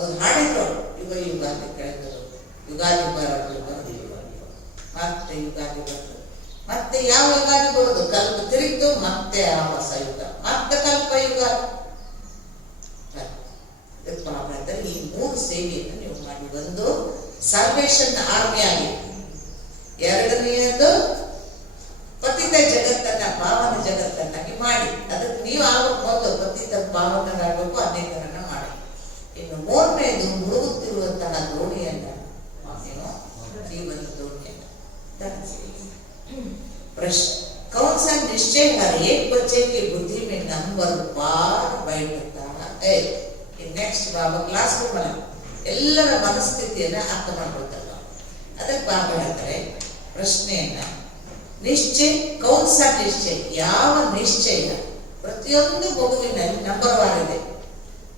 ಅವ್ರು ಹಾಡಿದ್ರು ಯುಗ ಯುಗಾದಿ ಕಳೆದರು, ಯುಗಾದಿ ಬರಲು ಮತ್ತೆ ಯುಗಾದಿ ಬರ್ತದೆ. ಮತ್ತೆ ಯಾವ ಯುಗಾದಿ ಬರುದು? ಕಲ್ಪ ತಿರುಗಿತು, ಮತ್ತೆ ಆ ಹೊಸ ಯುಗ, ಮತ್ತೆ ಕಲ್ಪ ಯುಗ. ಈ 3 ಸೇವೆಯನ್ನು ನೀವು ಮಾಡಿ. ಒಂದು ಸಾಲ್ವೇಷನ್ ಆರ್ಮಿ ಆಗಿ, ಎರಡನೆಯದು ಪತಿತ ಜಗತ್ತನ್ನ ಪಾವನ ಜಗತ್ತನ್ನಾಗಿ ಮಾಡಿ. ಅದಕ್ಕೆ ನೀವು ಆಗ್ಬೇಕು, ಮೊದಲು ಪತಿತ ಪಾವನರಾಗಬೇಕು, ಅನೇಕರನ್ನ ಮಾಡಿ. ಇನ್ನು 3ನೇದು ಮುಳುಗುತ್ತಿರುವಂತಹ ದೋಣಿಯನ್ನ ನೀವು ಜೀವನ ದೋಣಿಯನ್ನ प्रश्न कौन सा निश्चय हर एक बच्चे की बुद्धि में नंबर बार बैठता है? नेक्स्ट बाबा क्लास रूम ಎಲ್ಲರ ಮನಸ್ಥಿತಿಯನ್ನ ಅರ್ಥ ಮಾಡ್ಕೊಳ್ತಾರೆ. ಅದಕ್ಕೆ ಬಾಬಾ ಹೇಳ್ತಾರೆ ಪ್ರಶ್ನೆಯನ್ನ, ನಿಶ್ಚಯ ಕೌನ್ ಸಾ ನಿಶ್ಚಯ, ಯಾವ ನಿಶ್ಚಯ ಪ್ರತಿಯೊಂದು ಮಗುವಿನಲ್ಲಿ ನಂಬರ್ 1 ಇದೆ.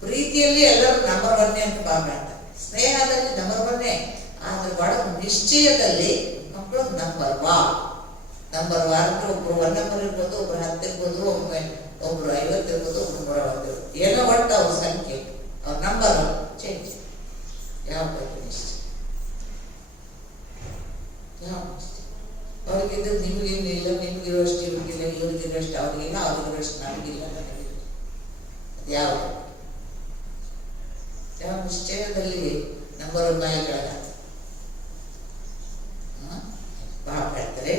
ಪ್ರೀತಿಯಲ್ಲಿ ಎಲ್ಲರೂ ನಂಬರ್ 1 ಅಂತ ಬಾಬಾ ಹೇಳ್ತಾರೆ, ಸ್ನೇಹದಲ್ಲಿ ನಂಬರ್ 1, ಆದ್ರೆ ಒಳಗೆ ನಿಶ್ಚಯದಲ್ಲಿ ಮಕ್ಕಳು ನಂಬರ್ 1. ನಂಬರ್ 1 ಒಬ್ರು 1 ನಂಬರ್ ಇರ್ಬೋದು, ಒಬ್ರು 10 ಇರ್ಬೋದು, ಒಬ್ರು 50 ಇರ್ಬೋದು, ಒಬ್ರು 150 ಇರ್ಬೋದು, ಏನೋ ಒಟ್ಟು ಅವ್ರ ಸಂಖ್ಯೆ, ಅವ್ರ ನಂಬರ್ ಚೇಂಜ್. ಯಾವ ನಿಶ್ಚಯ? ಯಾವ ಅವ್ರಿಗಿದ್ದು ನಿಮಗೇನಿಲ್ಲ, ನಿಮಗಿರೋಷ್ಟು ಇವ್ರಿಗಿಲ್ಲ, ಇವ್ರಿಗಿರೋಷ್ಟು ಅವ್ರಿಗಿಲ್ಲ, ಅವ್ರಿಗಿರೋಷ್ಟು ನಮಗಿಲ್ಲ, ನನಗಿಲ್ಲ. ಅದು ಯಾವ ಯಾವ ನಿಶ್ಚಯದಲ್ಲಿ ನಂಬರ್ 1 ಕೆಳಗ ಬಾಬಾ ಹೇಳ್ತಾರೆ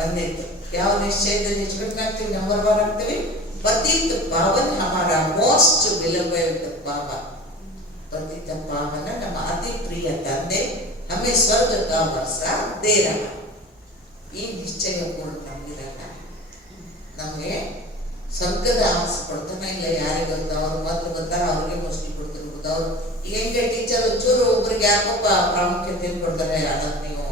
ಒಂದೇದು ಯಾವ ನಿಶ್ಚಯದಲ್ಲಿ ಹೆಚ್ಚಬೇಕಾಗ್ತೀವಿ, ನಂಬರ್ 1 ಆಗ್ತೀವಿ. ಪತಿತ ಪಾವನ ಹಮಾರ ಮೋಸ್ಟ್ ಬಿಲವೆಡ್ ಬಾಬಾ, ಪತಿತ ಪಾವನ ನಮ್ಮ ಅತಿ ಪ್ರಿಯ ತಂದೆ, ಹಮೇ ಸ್ವರ್ಗ ಕಾ ವರ್ಷ ದೇ ರಹ. ಈ ನಿಶ್ಚಯ ಕೂಡ ನಮಗಿರಲ್ಲ, ನಮಗೆ ಸ್ವರ್ಗದ ಆಸೆ ಕೊಡ್ತಾನೆ ಇಲ್ಲ. ಯಾರಿಗೆ ಗೊತ್ತ? ಅವ್ರು ಮೊದಲು ಗೊತ್ತಾರ, ಅವ್ರಿಗೆ ಮೋಸ್ಟ್ಲಿ ಕೊಡ್ತಿರ್ಬೋದು. ಅವ್ರು ಈಗ ಹೆಂಗೆ ಟೀಚರ್ ಒಂಚೂರು ಒಬ್ರಿಗೆ ಯಾಕಪ್ಪ ಪ್ರಾಮುಖ್ಯತೆ ಕೊಡ್ತಾರೆ, ಅದನ್ನು ನೀವು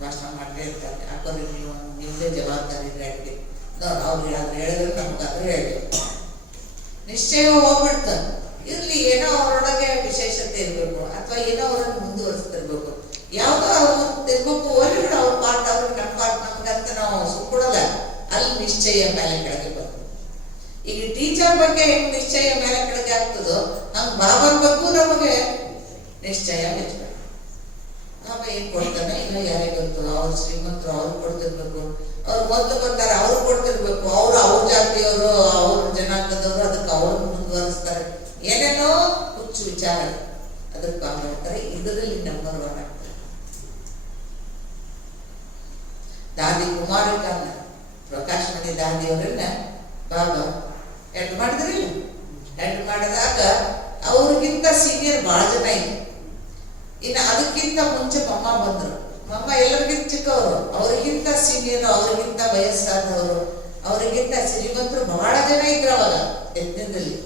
ಭಾಷಣ ಮಾಡಲೇ ಇರ್ತಾರೆ, ಹಾಕೋರಿ ನೀವು ನಿಮ್ಮದೇ ಜವಾಬ್ದಾರಿ ಇದೆ ಅಡುಗೆ. ಅವ್ರು ಹೇಳಿದ್ರೆ ನಮ್ಗಾದ್ರೂ ಹೇಳಿ ನಿಶ್ಚಯ ಹೋಗ್ಬಿಡ್ತಾರೆ. ಇರ್ಲಿ, ಏನೋ ಅವರೊಳಗೆ ವಿಶೇಷತೆ ಇರಬೇಕು, ಅಥವಾ ಏನೋ ಅವರನ್ನು ಮುಂದುವರಿಸ್ತಿರ್ಬೇಕು, ಯಾವುದೋ ಅವ್ರು ತಿರ್ಬೇಕು, ಹೋಗ್ಬಿಡ ಅವ್ರ ಪಾಠ, ಅವ್ರಿಗೆ ನಮ್ಮ ಪಾಠ ನಮ್ಗಂತ ನಾವು ಸುಟ್ಕೊಡಲ್ಲ. ಅಲ್ಲಿ ನಿಶ್ಚಯ ಮೇಲೆ ಕೆಳಗೆ ಬರ್ತದೆ. ಈಗ ಟೀಚರ್ ಬಗ್ಗೆ ಹೆಂಗ್ ನಿಶ್ಚಯ ಮೇಲೆ ಕೆಳಗೆ ಆಗ್ತದೋ, ನಮ್ ಬಾಬಾರ ಬಗ್ಗೆ ನಮಗೆ ನಿಶ್ಚಯ ಮೆಚ್ಚಬೇಕು. ಬಾಬಾ ಏನ್ ಕೊಡ್ತಾನೆ ಇಲ್ಲ ಯಾರಿಗೆ ಗೊತ್ತು. ಅವ್ರು ಶ್ರೀಮಂತರು, ಅವ್ರು ಕೊಡ್ತಿರ್ಬೇಕು, ಅವ್ರು ಮೊದಲು ಬಂದಾರ ಅವ್ರು ಕೊಡ್ತಿರ್ಬೇಕು, ಅವ್ರ ಜಾತಿಯವರು, ಅವ್ರ ಜನಾಂಗದವರು, ಅದಕ್ಕೆ ಅವ್ರನ್ನ ಮುಂದುವರಿಸ್ತಾರೆ. ಏನೇನೋ ಹುಚ್ಚು ವಿಚಾರ. ಅದಕ್ಕೆ ಬಾಬಾ ಹೇಳ್ತಾರೆ ಇದರಲ್ಲಿ ನಂಬರ್ 1 ಆಗ್ತಾರೆ. ದಾದಿ ಕುಮಾರಿಕನ್ನ, ಪ್ರಕಾಶ್ ಮಣಿ ದಾದಿಯವರನ್ನ ಬಾಬಾ ಹೆಡ್ ಮಾಡಿದ್ರಿಲ್ಲ. ಹೆಡ್ ಮಾಡಿದಾಗ ಅವ್ರಿಗಿಂತ ಸೀನಿಯರ್ ಬಹಳ ಜನ ಇದೆ. ಇನ್ನು ಅದಕ್ಕಿಂತ ಮುಂಚೆ ಮಮ್ಮ ಬಂದ್ರು. ಮಮ್ಮ ಎಲ್ಲರಿಗಿಂತ ಚಿಕ್ಕವರು, ಅವರಿಗಿಂತ ಸೀನಿಯರ್, ಅವರಿಗಿಂತ ವಯಸ್ಸಾದವರು, ಅವರಿಗಿಂತ ಶ್ರೀಮಂತರು ಬಹಳ ಜನ ಇದ್ರು ಅವಾಗ ಯಜ್ಞದಲ್ಲಿ.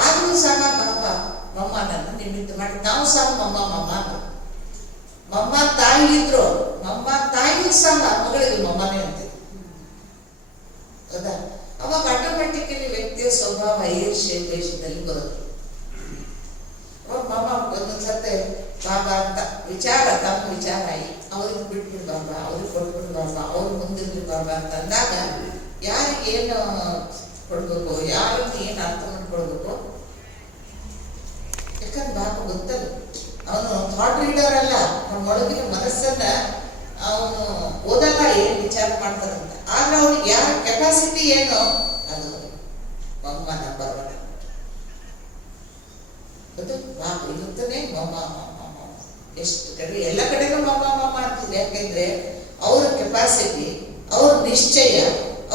ಆದ್ರೂ ಸಹ ಬಾಬಾ ಮಮ್ಮನನ್ನು ನಿಮಿತ್ತ ಮಾಡಿ, ನಾವು ಸಹ ಮಮ್ಮ ತಾಯಿ ಇದ್ರು, ಮಮ್ಮ ತಾಯಿಯೂ ಸಹ ಮಗಳಿಗೆ ಮಮ್ಮನೇ ಅಂತಿದ್ರು. ಹೌದಾ? ಅವಾಗ ಆಟೋಮೆಟಿಕಲಿ ವ್ಯಕ್ತಿಯ ಸ್ವಭಾವ ಈರ್ಷ್ಯೆ ದ್ವೇಷದಲ್ಲಿ ಬರುತ್ತೆ. ಮಮ್ಮ ಒಂದೊಂದ್ಸತ್ತೆ ಬಾಬಾ ಅಂತ ವಿಚಾರ, ತಮ್ಮ ವಿಚಾರ ಅವ್ರಿಗೆ ಬಿಟ್ಬಿಡು ಬಾಬಾ, ಅವ್ರಿಗೆ ಕೊಟ್ಬಿಡು ಬಾಬಾ, ಅವ್ರು ಮುಂದಿರ್ಲಿ ಬಾಬಾ ಅಂತ ಅಂದಾಗ ಯಾರಿಗೆ ಏನು ಕೊಡ್ಬೇಕು, ಯಾರನ್ನು ಏನು ಅರ್ಥ ಮಾಡ್ಕೊಳ್ಬೇಕು. ಯಾಕಂದ್ರೆ ಬಾಬಾ ಗೊತ್ತಲ್ಲ, ಅವನು ಥಾಟ್ ರೀಡರ್ ಅಲ್ಲ, ನಮ್ಮ ಒಳಗಿನ ಮನಸ್ಸನ್ನ ಅವನು ಓದಲ್ಲ, ಏನ್ ವಿಚಾರ ಮಾಡ್ತಾರಂತ. ಆದ್ರೆ ಅವ್ನಿಗೆ ಯಾರ ಕೆಪಾಸಿಟಿ ಏನು ಅದು ಮಮ್ಮ ನಂಬರ್ 1. ಅದು ಬಾಬಾ ಇರುತ್ತಾನೆ ಮಮ್ಮ ಎಷ್ಟು ಕಡೆ ಎಲ್ಲ ಕಡೆನೂ ಮಮ್ಮ ಅಂತಿದೆ. ಯಾಕೆಂದ್ರೆ ಅವ್ರ ಕೆಪಾಸಿಟಿ, ಅವ್ರ ನಿಶ್ಚಯ,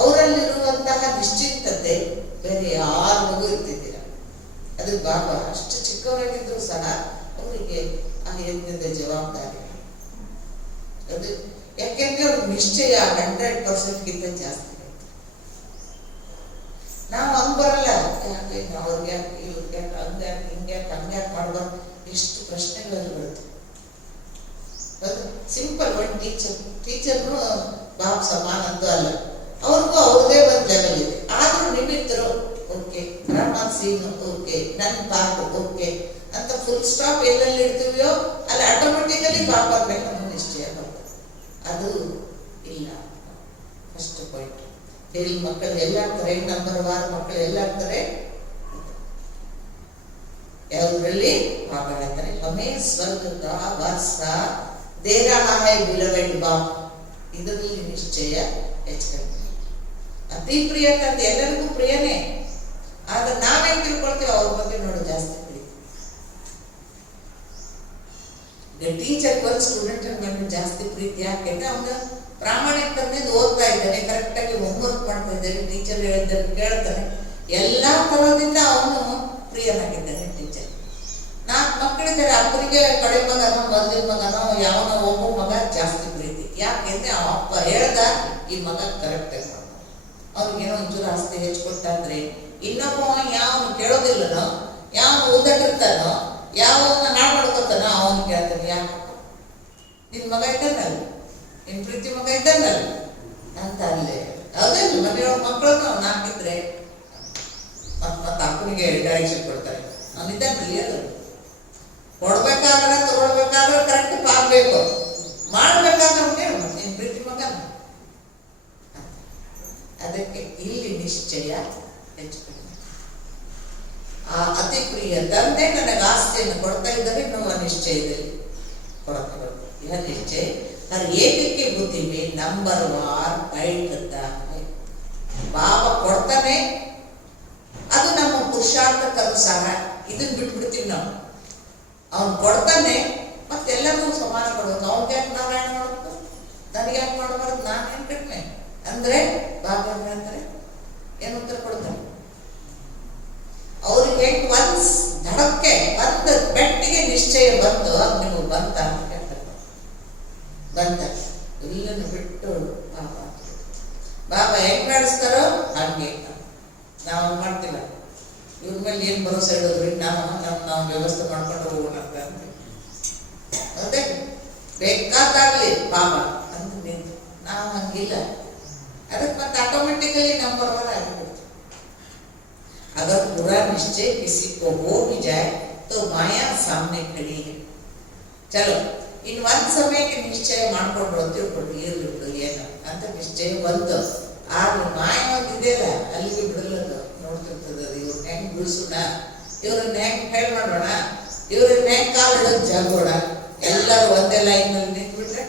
ಅವರಲ್ಲಿರುವಂತಹ ನಿಶ್ಚಿತತೆ ಬೇರೆ ಯಾರ ಮಗು ಇರ್ತಿದ್ದೀರ. ಅದು ಬಾಬಾ ಅಷ್ಟು ಚಿಕ್ಕವರಾಗಿದ್ರು ಸಹ ಅವರಿಗೆ ಆ ಯಜ್ಞದ ಜವಾಬ್ದಾರಿ ಅದು. ಯಾಕೆಂದ್ರೆ ಅವ್ರ ನಿಶ್ಚಯ 100% ಜಾಸ್ತಿ. ನಾವು ಹಂಗ್ ಬರಲ್ಲ, ಯಾಕೆ ಅವ್ರಿಗೆ ಯಾಕೆ ಇವ್ರಿಗೆ ಯಾಕೆ ಹಂಗ್ಯಾಕೆ ಹಿಂಗ್ಯಾಕೆ ಹಂಗ್ಯಾಕೆ ಮಾಡ್ಬಾರ್ದು, ಎಷ್ಟು ಪ್ರಶ್ನೆಗಳಲ್ಲಿ ಬರುತ್ತೆ. ಸಿಂಪಲ್. ಒಂದು ಟೀಚರ್ನು ಬಾಬ್ ಸಮಾನ ಅಂತೂ ಅಲ್ಲ, ಅವ್ರಿಗೂ ಅವ್ರದೇ ಒಂದು ಲೆವೆಲ್ ಇದೆ. ಆದ್ರೂ ನಿಮಿತ್ತರು ಓಕೆ, ರಹಮಾನ್ ಸೀನು ಓಕೆ, ನನ್ನ ಪಾಠ ಓಕೆ ಅಂತ ಫುಲ್ ಸ್ಟಾಪ್ ಎಲ್ಲೆಲ್ಲಿ ಇರ್ತೀವಿಯೋ ಅಲ್ಲಿ ಆಟೋಮೆಟಿಕಲಿ ಬಾಬಾ ಮೇಲೆ ನಮ್ಗೆ ನಿಶ್ಚಯ ಬರ್ತದೆ. ಅದು ಇಲ್ಲ. ಫಸ್ಟ್ ಪಾಯಿಂಟ್ ಹೇಳಿ ಮಕ್ಕಳು ಎಲ್ಲ ಆಗ್ತಾರೆ, ನಂಬರ್ 1 ಮಕ್ಕಳು ಎಲ್ಲ ಆಗ್ತಾರೆ. ಯಾವುದರಲ್ಲಿ ಭಾಗ ಹೇಳ್ತಾರೆ. ಹಮೇ ಸ್ವರ್ಗ ಕಾ ವಾಸ ದೇ ರಹಾ ಹೈ ಬಿಲವೆಡ್ ಬಾಪ್. ಇದರಲ್ಲಿ ನಿಶ್ಚಯ ಹೆಚ್ಚು ಅತಿ ಪ್ರಿಯ ತಂದೆ, ಎಲ್ಲರಿಗೂ ಪ್ರಿಯನೇ. ಆದ್ರೆ ನಾವೇನ್ ತಿಳ್ಕೊಳ್ತೇವೆ ಅವ್ರ ಬಗ್ಗೆ ನೋಡು ಜಾಸ್ತಿ ಪ್ರೀತಿ. ಟೀಚರ್ ಒಂದು ಸ್ಟೂಡೆಂಟ್ ಮೇಲೆ ಜಾಸ್ತಿ ಪ್ರೀತಿ ಯಾಕೆಂದ್ರೆ ಅವನ ಪ್ರಾಮಾಣಿಕ ತಂದೆ ಓದ್ತಾ ಇದ್ದಾನೆ, ಕರೆಕ್ಟ್ ಆಗಿ ಹೋಮ್ವರ್ಕ್ ಮಾಡ್ತಾ ಇದ್ದಾನೆ, ಟೀಚರ್ ಹೇಳಿದ್ದಾನೆ ಕೇಳ್ತಾನೆ, ಎಲ್ಲಾ ತರದಿಂದ ಅವನು ಪ್ರಿಯನಾಗಿದ್ದಾನೆ ಟೀಚರ್. 4 ಮಕ್ಕಳಿದ್ದಾರೆ, ಅಪ್ಪನಿಗೆ ಕಡೆ ಮಗನೋ ಮೊದಲಿನ ಮಗನೋ ಯಾವನ ಒಬ್ಬ ಮಗ ಜಾಸ್ತಿ ಪ್ರೀತಿ. ಯಾಕೆಂದ್ರೆ ಅವ ಅಪ್ಪ ಹೇಳ್ದ ಈ ಮಗ ಕರೆಕ್ಟ್ ಆಗಿ ಮಾಡ್ತಾನೆ. ಅವ್ರಿಗೇನೋ ಒಂಚೂರು ಆಸ್ತಿ ಹೆಚ್ಚಿಕೊಟ್ಟಾದ್ರೆ ಇನ್ನೊಬ್ಬ ಯಾವನು ಕೇಳೋದಿಲ್ಲನೋ, ಯಾವನು ಓದಟ್ಟಿರ್ತಾನೋ, ಯಾವನ್ನ ಹಾಳು ಮಾಡ್ಕೊತಾನೋ ಅವನು ಕೇಳ್ತಾನೆ, ಯಾಕಪ್ಪ ನಿನ್ ಮಗ ಇದ್ದಾನಲ್ಲ, ನಿನ್ ಪ್ರೀತಿ ಮಗ ಇದ್ದಾನಲ್ಲ ಅಂತ ಅಲ್ಲೇ. ಅದೇನು ಮನೆಯೊಳಗೆ ಮಕ್ಕಳನ್ನು ನಾಕಿದ್ರೆ ಮತ್ತ ಅಪ್ಪನಿಗೆ ಡೈರೆಕ್ಷನ್ ಕೊಡ್ತಾರೆ. ಅವನಿದ್ದಾನಲ್ಲಿ ಅದು ಕೊಡ್ಬೇಕಾದ್ರೆ ತಗೊಳ್ಬೇಕಾದ್ರೆ ಕರೆಕ್ಟ್ ಆಗ್ಬೇಕು, ಮಾಡ್ಬೇಕಾದ್ರೆ ಅವನೇ ನಿನ್ ಪ್ರೀತಿ ಮಗ. ಅದಕ್ಕೆ ಇಲ್ಲಿ ನಿಶ್ಚಯ ಹೆಚ್ಚು. ಆ ಅತಿ ಪ್ರಿಯ ತಂದೆ ನನಗೆ ಆಸ್ತಿಯನ್ನು ಕೊಡ್ತಾ ಇದ್ದಾರೆ, ನಾವು ನಿಶ್ಚಯದಲ್ಲಿ ಕೊಡ್ತಾ ಬರ್ತೀವಿ. यह निश्चय हर एक के बुद्धि में नंबर वार बैठता है. ಬಾಬಾ ಕೊಡ್ತಾನೆ, ಅದು ನಮ್ಮ ಪುರುಷಾರ್ಥಕ್ಕನುಸಾರ. ಇದನ್ನ ಬಿಟ್ಬಿಡ್ತೀವಿ ನಾವು. ಅವನು ಕೊಡ್ತಾನೆ ಮತ್ತೆಲ್ಲರೂ ಸಮಾನ ಕೊಡಬೇಕು. ಅವನಿಗೆ ಯಾಕೆ ನಾರಾಯಣ ಮಾಡಬೇಕು, ನನಗೆ ಯಾಕೆ ಮಾಡಬಾರ್ದು, ನಾನು ಏನ್ ಕಡಿಮೆ ಅಂದ್ರೆ ಬಾಬಾ ಹೇಳ್ತಾರೆ ಏನು ಉತ್ತರ ಕೊಡ್ತಾನೆ. ಅವ್ರಿಗೆ ಒಂದ್ ಧಡಕ್ಕೆ ಒಂದು ಬೆಟ್ಟಿಗೆ ನಿಶ್ಚಯ ಬಂದು ಅದು ನಿಮಗೆ ಬಂತ ಅಂತ ಕೇಳ್ತಾರೆ. ಬಂತ ಎಲ್ಲನ್ನು ಬಿಟ್ಟು ಬಾಬಾ ಹೆಂಗ್ ನಡೆಸ್ತಾರೋ ಹಂಗೆ ನಾವು ಮಾಡ್ತಿಲ್ಲ. ಇವ್ರ ಮೇಲೆ ಏನ್ ಭರೋಸೆ ಇಡೋದ್ರಿ, ನಾವು ವ್ಯವಸ್ಥೆ ಮಾಡ್ಕೊಂಡು ಹೋಗೋಣ ಅಂತ. ಅದೇ ಬೇಕಾದಾಗ್ಲಿ ಬಾಬಾ ಅಂತ ನಿಂತು ನಾವು ಹಂಗಿಲ್ಲ. ಅದಕ್ಕೆ ಮತ್ತೆ ಆಟೋಮೆಟಿಕಲಿ ನಂಬರ್ 1 ಆಗಿಬಿಡ್ತು. अगर पूरा निश्चय किसी को हो भी जाए तो माया सामने खड़ी है. चलो इन ಒಂದ್ ಸಮಯಕ್ಕೆ ನಿಶ್ಚಯ ಮಾಡ್ಕೊಂಡು ತಿಳ್ಕೊಂಡು ಇರ್ಲಿ ಬಿಡು ಏನು ಅಂತ ನಿಶ್ಚಯ ಬಂತು. ಆದ್ರೆ ಮಾಯ ಒಂದಿದೆಯಲ್ಲ ಅಲ್ಲಿಗೆ ಬಿಡಲದು ನೋಡ್ತಿರ್ತದ. ಇವ್ರನ್ನ ಹೆಂಗ್ ಬಿಡಿಸೋಣ, ಇವ್ರನ್ನ ಹೆಂಗ್ ಫೇಲ್ ಮಾಡೋಣ, ಇವ್ರನ್ನ ಹೆಂಗ್ ಕಾಲು ಹಿಡಿದು ಜಾಗೋಣ, ಎಲ್ಲರೂ ಒಂದೇ ಲೈನ್ ನಲ್ಲಿ ನಿಂತ್ಬಿಟ್ರೆ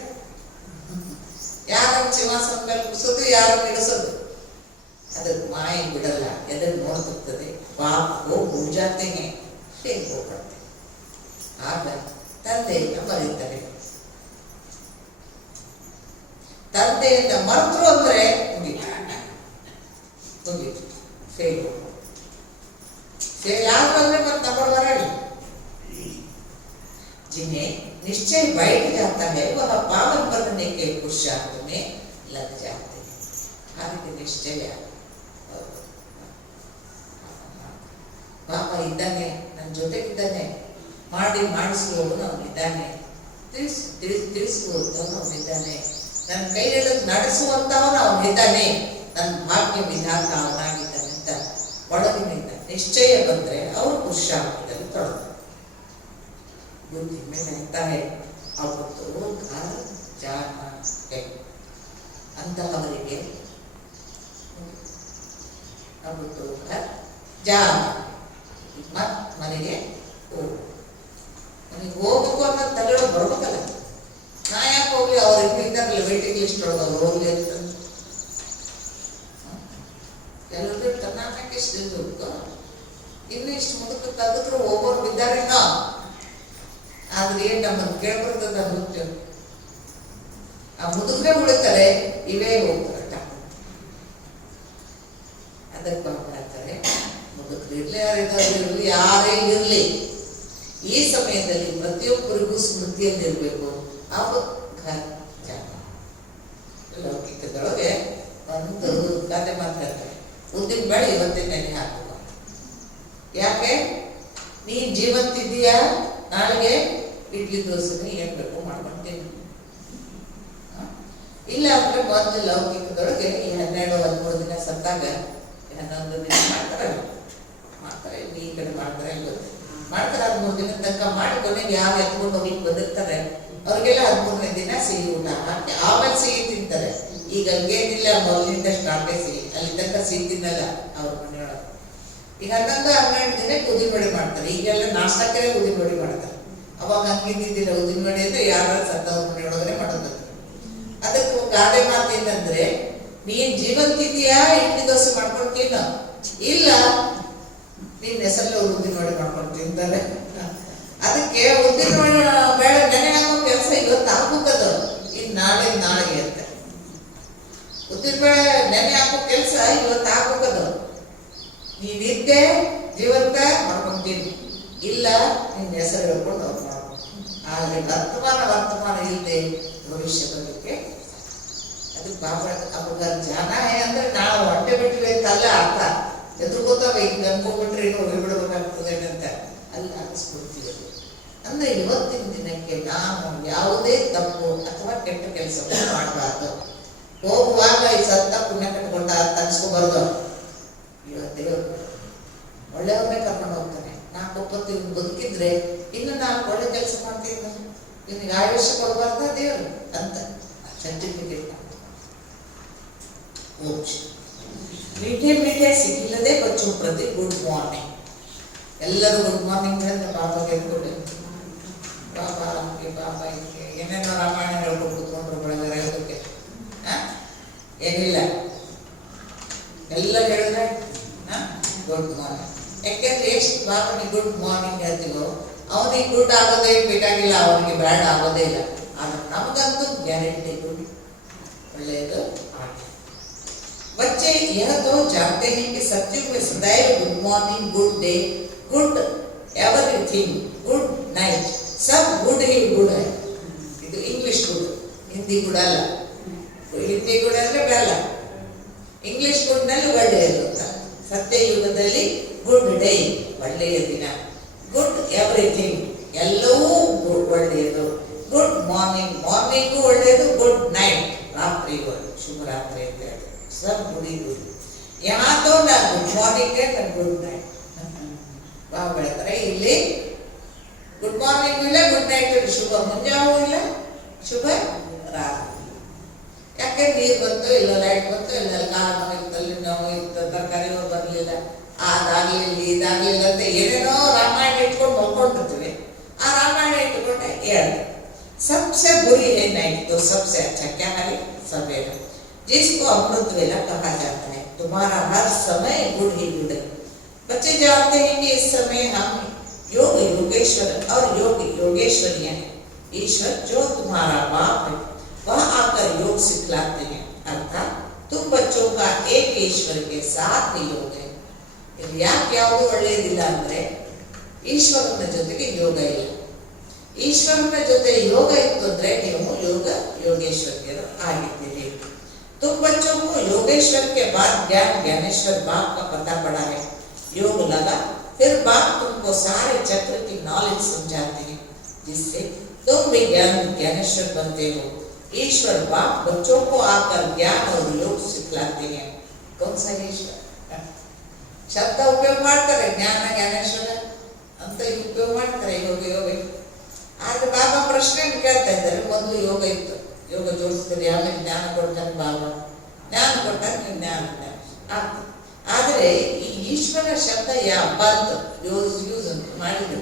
ಯಾರನ್ನ ಸಿಂಹಾಸನ ಮೇಲೆ ಬಿಡಿಸೋದು, ಯಾರನ್ನ ಇಳಿಸೋದು. ಅದಕ್ಕೆ ಮಾಯ ಬಿಡಲ್ಲ, ಎದುರು ನೋಡ್ತಿರ್ತದೆ. ಪಾಪೋ ಭೂಜಾತೆಗೆ ಫೇಲ್ ಹೋಗ್ಬಾರ್ದು. ಆಗ ತಂದೆಯನ್ನ ಮರೀತಾರೆ. ತಂದೆಯನ್ನ ಮರೆತರು ಅಂದ್ರೆ ಮುಗೀತು, ಫೇಲ್ ಹೋಗ್ಬೋದು. ಫೇಲ್ ಆದ್ಮೇಲೆ ಮತ್ತೆ ನಂಬರ್ ಬರಲ್ಲ. जिन्हें निश्चय बैठ जाता है वह पावन बनने के पुरुषार्थ में लग जाते हैं. ಅದಕ್ಕೆ ನಿಶ್ಚಯ ಬಾಬಾ ಇದ್ದಾನೆ, ನನ್ನ ಜೊತೆಗಿದ್ದಾನೆ, ಮಾಡಿಸುವವನು ಅವನಿದ್ದಾನೆ, ತಿಳಿಸುವಂತವನು ಅವನಿದ್ದಾನೆ, ನನ್ನ ಕೈ ಹಿಡಿದು ನಡೆಸುವಂತವನು ಅವನಿದ್ದಾನೆ, ನನ್ನ ಭಾಗ್ಯ ವಿಧಾತ ಅವನಾಗಿದ್ದಾನೆ ಅಂತ ಒಳಗಿನಿಂದ ನಿಶ್ಚಯ ಬಂದ್ರೆ ಅವರು ಪುರುಷಾರ್ಥದಲ್ಲಿ ತೊಡಗ್ತಾರೆ. बुद्धि में रहता है अब तो घर जाना है ಅಂತಹವರಿಗೆ अब तो घर जाना ಮತ್ ಮನೆಗೆ ಹೋಗ್ಬೇಕು ಅನ್ನೋ ತಲೆಯೊಳಗೆ ಬರ್ಬೇಕಲ್ಲ. ನಾ ಯಾಕೆ ಹೋಗ್ಲಿ, ಅವ್ರು ಇದ್ದಾರಲ್ಲ ವೇಟಿಂಗ್ ಲಿಸ್ಟ್ ಒಳಗೆ, ಅವ್ರು ಹೋಗ್ಲಿ ಅಂತ ಎಲ್ಲರೂ ಕರ್ನಾಟಕ ಇಷ್ಟು ಇನ್ನು ಇಷ್ಟು ಮುದುಕ ತೆಗೆದ್ರು ಹೋಗೋರು ಬಿದ್ದಾರೇನ. ಆದ್ರೆ ಏನ್ ನಮ್ಮನ್ನು ಕೇಳ್ಬರ್ತದ ಮುಖ್ಯ, ಆ ಮುದುಕರೇ ಉಳಿತಾರೆ, ಇವೇ ಹೋಗ್ತಾರೆ. ಅದಕ್ಕೆ ಹೇಳ್ತಾರೆ ಮುದುಕರು ಇರ್ಲಿ, ಯಾರಿರ್ಲಿ, ಯಾರೇ ಇರ್ಲಿ, ಈ ಸಮಯದಲ್ಲಿ ಪ್ರತಿಯೊಬ್ಬರಿಗೂ ಸ್ಮೃತಿಯಲ್ಲಿರ್ಬೇಕು. ಅವು ಲೌಕಿಕದೊಳಗೆ ಒಂದು ಕತೆ ಮಾತಾಡ್ತಾರೆ. ಉದ್ದಿನ ಬೇಳೆ ಇವತ್ತಿನ ನೆನೆ ಹಾಕುವ. ಯಾಕೆ ನೀನ್ ಜೀವಂತಿದ್ದೀಯಾ, ನಾಳೆಗೆ ಇಡ್ಲಿ ದೋಸೆ ಏನ್ ಬೇಕು ಮಾಡ್ಕೊಂತೀನಿ. ಇಲ್ಲ ಅಂದ್ರೆ ಮೊದಲು ಲೌಕಿಕದೊಳಗೆ ಈ 12-13 ದಿನ ಸತ್ತಾಗ 11 ದಿನ ಮಾಡ್ತಾರೆ. ಈ ಕಡೆ ಮಾಡ್ತಾರೆ ಮಾಡ್ತಾರೆ 13 ದಿನ ತನಕ ಮಾಡಿ ಕೊನೆಗೆ ಯಾರು ಎತ್ಕೊಂಡು ಹೋಗ್ಲಿಕ್ಕೆ ಬಂದಿರ್ತಾರೆ ಅವ್ರಿಗೆಲ್ಲ 13ನೇ ದಿನ ಸಿಹಿ ಊಟ ಹಾಕಿ ಆಮೇಲೆ ಸಿಹಿ ತಿಂತಾರೆ. ಈಗ ಹಂಗೇನಿಲ್ಲ, ಮೊದಲಿಂದ ಸ್ಟಾರ್ಟೇ ಸಿಹಿ, ಅಲ್ಲಿ ತನಕ ಸಿಹಿ ತಿನ್ನಲ್ಲ ಅವ್ರ ಮನೆಯೊಳಗೆ. ಈಗ 11-12 ದಿನಕ್ಕೆ ಉದ್ದಿನವಡೆ ಮಾಡ್ತಾರೆ. ಈಗೆಲ್ಲ ನಾಷ್ಟಕ್ಕೆ ಉದ್ದಿನವಡೆ ಮಾಡ್ತಾರೆ. ಅವಾಗ ಹಂಗಿದ್ದಿದ್ದಿಲ್ಲ. ಉದ್ದಿನವಡೆ ಅಂದ್ರೆ ಯಾರ ಸತ್ತವ್ರ ಮನೆಯೊಳಗನೆ ಮಾಡೋದು. ಅದಕ್ಕೆ ಗಾದೆ ಮಾತು ಏನಂದ್ರೆ, ನೀನ್ ಜೀವಂತಿದ್ಯಾ ಇಡ್ಲಿ ದೋಸೆ ಮಾಡ್ಕೊಳ್ತೀನ, ಇಲ್ಲ ನೀನ್ ಹೆಸರಲ್ಲೇ ಉದ್ದಿನವಡೆ ಮಾಡ್ಕೊಂಡು ತಿಂತಾರೆ. ಅದಕ್ಕೆ ಉದ್ದಿನವಡೆ ಬೇಳೆ ನೆನೆ ಹಾಕೋ ಕೆಲಸ ಇವತ್ತು ಆಗ್ಬೇಕದು, ಇನ್ ನಾಳೆಗೆ ಅಂತ. ಉದ್ದಿನಬೇಳೆ ನೆನೆ ಹಾಕೋ ಕೆಲಸ ಇವತ್ತು ಆಗ್ಬೇಕದು. ನೀನಿದ್ದೆ ಜೀವಂತ ಮಾಡ್ಕೊಂತೀನಿ, ಇಲ್ಲ ನಿನ್ನ ಹೆಸರು ಹೇಳ್ಕೊಂಡು ಅವ್ರು ಮಾಡ್ಬೋದು. ಆದರೆ ವರ್ತಮಾನ ಇಲ್ಲದೆ ಭವಿಷ್ಯ ಬಗ್ಗೆ ಅದಕ್ಕೆ ಬಾಬಾ ಅವಾಗ ಜನ ಅಂದ್ರೆ ನಾವು ಹೊಟ್ಟೆ ಬಿಟ್ಟಿವೆ ಅಂತಲ್ಲ ಅರ್ಥ. ಎದುರ್ಕೋತಾವೆ, ಈಗ ಅನ್ಕೊಂಡ್ಬಿಟ್ರೆ ಇನ್ನೂ ಹೋಗ್ಬಿಡ್ಬೇಕಾಗ್ತದೆ ಅಂತ ಅಲ್ಲಿ ಅನಿಸ್ಬಿಡ್ತೀವಿ. ಅಂದ್ರೆ ಇವತ್ತಿನ ದಿನಕ್ಕೆ ನಾನು ಯಾವುದೇ ತಪ್ಪು ಅಥವಾ ಕೆಟ್ಟ ಕೆಲಸವನ್ನು ಮಾಡಬಾರ್ದು. ಹೋಗುವಾಗ ಈ ಸತ್ತ ಪುಣ್ಯ ಕಟ್ಕೊಂಡ ಅಂತ ಅನ್ಸ್ಕೊಬಾರ್ದು. ಇವತ್ತೇ ಒಳ್ಳೆಯವ್ರನ್ನೇ ಕರ್ಕೊಂಡು ಹೋಗ್ತಾನೆ. 4 ಹೊತ್ತು ಇವ್ನು ಬದುಕಿದ್ರೆ ಇನ್ನು 4 ಒಳ್ಳೆ ಕೆಲಸ ಮಾಡ್ತೀನಿ, ಇವನಿಗೆ ಆಯುಷ್ಯ ಕೊಡಬಾರ್ದ ದೇವರು ಅಂತ ಸರ್ಟಿಫಿಕೇಟ್. मीठे मीठे ಸಿಕ್ಕಿಲ್ಲದೆ ಬಚ್ಚು ಪ್ರತಿ ಗುಡ್ ಮಾರ್ನಿಂಗ್. ಎಲ್ಲರೂ ಗುಡ್ ಮಾರ್ನಿಂಗ್ ಅಂತ ಬಾಬಾ ಹೇಳ್ಕೊಡಿ. ಬಾಬಾ ಏನೇನೋ ರಾಮಾಯಣ ಹೇಳ್ಕೊಂಡು ಕೂತ್ಕೊಂಡ್ರು ಬೆಳಗ್ಗೆ ಹೇಳೋದಕ್ಕೆ ಏನಿಲ್ಲ, ಎಲ್ಲ ಹೇಳಿದ್ರೆ ಗುಡ್ ಮಾರ್ನಿಂಗ್. ಯಾಕೆಂದ್ರೆ ಎಷ್ಟು ಬಾಬನಿಗೆ ಗುಡ್ ಮಾರ್ನಿಂಗ್ ಹೇಳ್ತೀವೋ ಅವನಿಗೆ ಗುಡ್ ಆಗೋದೇ ಬೇಕಾಗಿಲ್ಲ, ಅವನಿಗೆ ಬ್ಯಾಡ್ ಆಗೋದೇ ಇಲ್ಲ. ಆದ್ರೆ ನಮಗಂತೂ ಗ್ಯಾರಂಟಿ ಗುಡ್ ಒಳ್ಳೆಯದು ಆಗಿದೆ. बच्चे यह तो जानते हैं कि सत्युग में सदैव good morning, good day, good everything, good night, सब गुड ही गुड है. ಇದು ಇಂಗ್ಲಿಷ್ ಗುಡ್, ಹಿಂದಿ ಗುಡ್ ಅಲ್ಲ. ಹಿಂದಿ ಗುಡ್ ಅಂದ್ರೆ ಬೇಡ, ಇಂಗ್ಲಿಷ್ ಗುಡ್ ನಲ್ಲಿ ಒಳ್ಳೆಯದು. ಸತ್ಯಯುಗದಲ್ಲಿ ಗುಡ್ ಡೇ ಒಳ್ಳೆಯ ದಿನ, ಗುಡ್ ಎವ್ರಿಥಿಂಗ್ ಎಲ್ಲವೂ ಒಳ್ಳೆಯದು, ಗುಡ್ ಮಾರ್ನಿಂಗ್ ಮಾರ್ನಿಂಗು ಒಳ್ಳೆಯದು, ಗುಡ್ ನೈಟ್ ರಾತ್ರಿ ಶುಭರಾತ್ರಿ ಅಂತ ಹೇಳಿ सब बुरी गुड. यहाँ तो ना गुड मॉर्निंग है ना गुड नाइट. ಬಾಬಾ ಹೇಳ್ತಾರೆ ಇಲ್ಲಿ ಗುಡ್ ಮಾರ್ನಿಂಗ್ ಇಲ್ಲ, ಗುಡ್ ನೈಟ್ ಇಲ್ಲ, ಶುಭ ಮುಂಜಾವು ಇಲ್ಲ, ಶುಭ ರಾತ್ರಿ. ಯಾಕೆ ನೀರು ಬಂತು ಇಲ್ಲ, ಲೈಟ್ ಬಂತು ಇಲ್ಲ, ಕಾಲು ನೋವು ತಲೆ ನೋವು ಇತ್ತು, ತರಕಾರಿ ಬರಲಿಲ್ಲ, ಅದಾಗ್ಲಿಲ್ಲ ಇದಾಗ್ಲಿಲ್ಲ ಅಂತ ಏನೇನೋ ರಾಮಾಯಣ ಇಟ್ಕೊಂಡು ಮಲ್ಕೊಂಡಿರ್ತೀವಿ. ಆ ರಾಮಾಯಣ ಇಟ್ಕೊಂಡೆ ಹೇಳ್ತಾರೆ सबसे बुरी है नाइट, तो सबसे अच्छा क्या है सवेरा, जिसको अमृत वेला कहा जाता है. तुम्हारा हर समय गुड ही गुड है. बच्चे जानते हैं कि इस समय हम योग योगेश्वर और योग योगेश्वरियां हैं. ईश्वर जो तुम्हारा बाप है वह आकर योग सिखलाते हैं. अर्थात तुम बच्चों का एक ईश्वर के साथ योग है. ಯಾಕೆ ಯಾವುದು ಒಳ್ಳೆಯದಿಲ್ಲ ಅಂದ್ರೆ ಈಶ್ವರನ ಜೊತೆಗೆ ಯೋಗ ಇಲ್ಲ. ಈಶ್ವರನ ಜೊತೆ ಯೋಗ ಇತ್ತು ಅಂದ್ರೆ ನೀವು ಯೋಗ ಯೋಗೇಶ್ವರಿಯರು ಆಗಿದ್ದೀರಿ. तुम बच्चों को योगेश्वर के बाद ज्ञान ज्ञानेश्वर बाप का पता पड़ा है. योग लगा फिर बाप तुमको सारे चक्र की नॉलेज समझाते हैं, जिससे तुम भी ज्ञान ज्ञानेश्वर बनते हो. ईश्वर बाप बच्चों को आकर ज्ञान और योग सिखलाते हैं. कौन सा ईश्वर ಶಬ್ದ ಉಪಯೋಗ ಮಾಡ್ತಾರೆ, ಜ್ಞಾನ ಜ್ಞಾನೇಶ್ವರ ಅಂತ ಉಪಯೋಗ ಮಾಡ್ತಾರೆ ಯೋಗ ಯೋಗ. ಆದ್ರೆ ಬಾಬಾ ಪ್ರಶ್ನೆ ಕೇಳ್ತಾ ಇದ್ದಾರೆ, ಮೊದಲು ಯೋಗ ಇತ್ತು, ಯೋಗ ಜೋಡಿಸ್ತಾರೆ, ಆಮೇಲೆ ಜ್ಞಾನ ಕೊಡ್ತಾನೆ ಬಾಬಾ, ಜ್ಞಾನ ಕೊಟ್ಟಾಗ ನೀವು ಜ್ಞಾನ ಆಗ್ತದೆ. ಆದರೆ ಈ ಈಶ್ವರ ಶಬ್ದ ಬಂತು ಯೂಸ್ ಅಂತ ಮಾಡಿದ್ರು,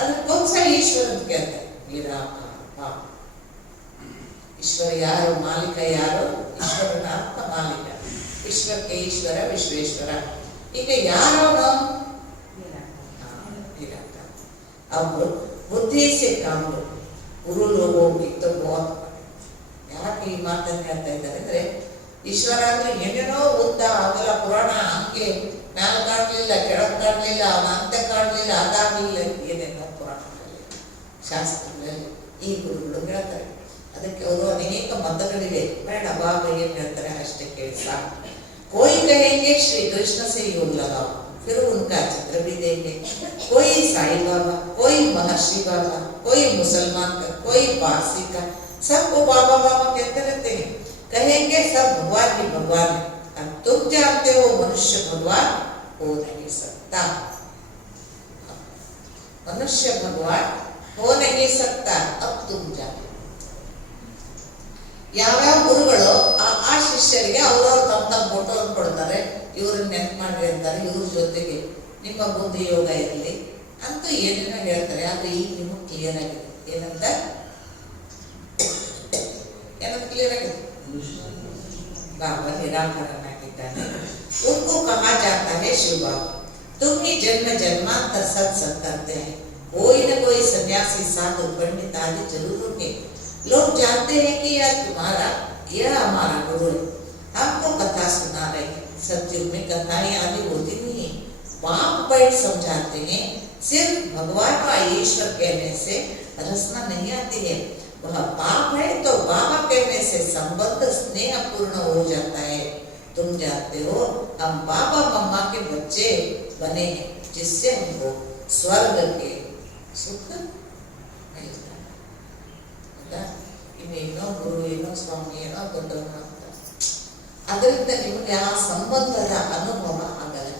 ಅದಕ್ಕೊಂದ್ಸ ಈಶ್ವರ ಅಂತ ಕೇಳ್ತಾರೆ. ನಿರಾಕಾರ ಈಶ್ವರ ಯಾರು, ಮಾಲೀಕ ಯಾರು? ಈಶ್ವರನ ಆತ್ಮ ಮಾಲೀಕ. ವಿಶ್ವಕ್ಕೆ ಈಶ್ವರ ವಿಶ್ವೇಶ್ವರ. ಈಗ ಯಾರೋ अब बुद्धि से काम लो. गुरु लोगों की तो बहुत. ಯಾಕೆ ಈ ಮಾತನ್ನು ಹೇಳ್ತಾ ಇದ್ದಾರೆ ಅಂದ್ರೆ, ಈಶ್ವರ ಅಂದ್ರೆ ಏನೇನೋ ಉದ್ದ ಆಗಲ್ಲ ಪುರಾಣ, ಹಂಗೆ ಮ್ಯಾಲ ಕಾಣಲಿಲ್ಲ ಕೆಳಗೆ ಕಾಣಲಿಲ್ಲ, ಅವನ ಅಂತ್ಯ ಕಾಣಲಿಲ್ಲ, ಅದಾಗಲಿಲ್ಲ, ಏನೇನೋ ಪುರಾಣಗಳಲ್ಲಿ ಶಾಸ್ತ್ರಗಳಲ್ಲಿ ಈ ಗುರುಗಳು ಹೇಳ್ತಾರೆ. ಅದಕ್ಕೆ ಅವರು ಅನೇಕ ಮತಗಳಿವೆ. ಬೇಡ ಬಾಬಾ ಏನ್ ಹೇಳ್ತಾರೆ ಅಷ್ಟೇ ಕೇಳಿ ಸಾಕು. कोई कहेंगे श्री कृष्ण से योग लगाओ, फिर उनका चित्र भी देंगे. कोई साईं बाबा, कोई महर्षि बाबा, कोई मुसलमान का, कोई पारसी का, सबको बाबा बाबा कहते रहते हैं. कहेंगे सब भगवान ही भगवान है. अब तुम जानते हो मनुष्य भगवान हो नहीं सकता. मनुष्य भगवान हो नहीं सकता. अब तुम जानो. ಯಾವ್ಯಾವ ಗುರುಗಳು ಆ ಶಿಷ್ಯರಿಗೆ ಅವ್ರವ್ರು ತಮ್ಮ ಫೋಟೋ ಕೊಡ್ತಾರೆ, ಇವ್ರನ್ನ ನೆನ್ಪು ಮಾಡ್ರಿ ಅಂತಾರೆ, ಇವ್ರ ಜೊತೆಗೆ ನಿಮ್ಮ ಮುಂದೆ ಯೋಗ ಇರಲಿ ಅಂತೂ ಏನೇನೋ ಹೇಳ್ತಾರೆ. ಆದರೆ ಈಗ ನಿಮಗೆ ಕ್ಲಿಯರ್ ಆಗಿದೆ. ಏನಂತ ಕ್ಲಿಯರ್ ಆಗಿದೆ? बाबा निराकरणागिದ್ದಾನೆ. उनको कहा जाता है शिव बाबा, तुम ही जन्म जन्मांतर सत्संग करते हैं, कोई न कोई सन्यासी साधु पंडित आदि जरूर होंगे। लोग जानते हैं कि यह हमारा गुरु है, हमको कथा सुना रहे हैं। सत्युग में कथाएं आदि होती नहीं है, बाप बैठ समझाते हैं। सिर्फ भगवान व ईश्वर कहने से रसना नहीं आती है। वह बाप है तो बाबा कहने से संबंध स्नेह पूर्ण हो जाता है। तुम जानते हो हम बाबा मम्मा के बच्चे बने हैं, जिससे हमको स्वर्ग के सुख मिलता है। ಇನ್ನೇನೋ ಗುರು ಏನೋ ಸ್ವಾಮಿ ಏನೋ ದೊಡ್ಡವನು ಅಂತ, ಅದರಿಂದ ನಿಮಗೆ ಆ ಸಂಬಂಧದ ಅನುಭವ ಆಗಲ್ಲ.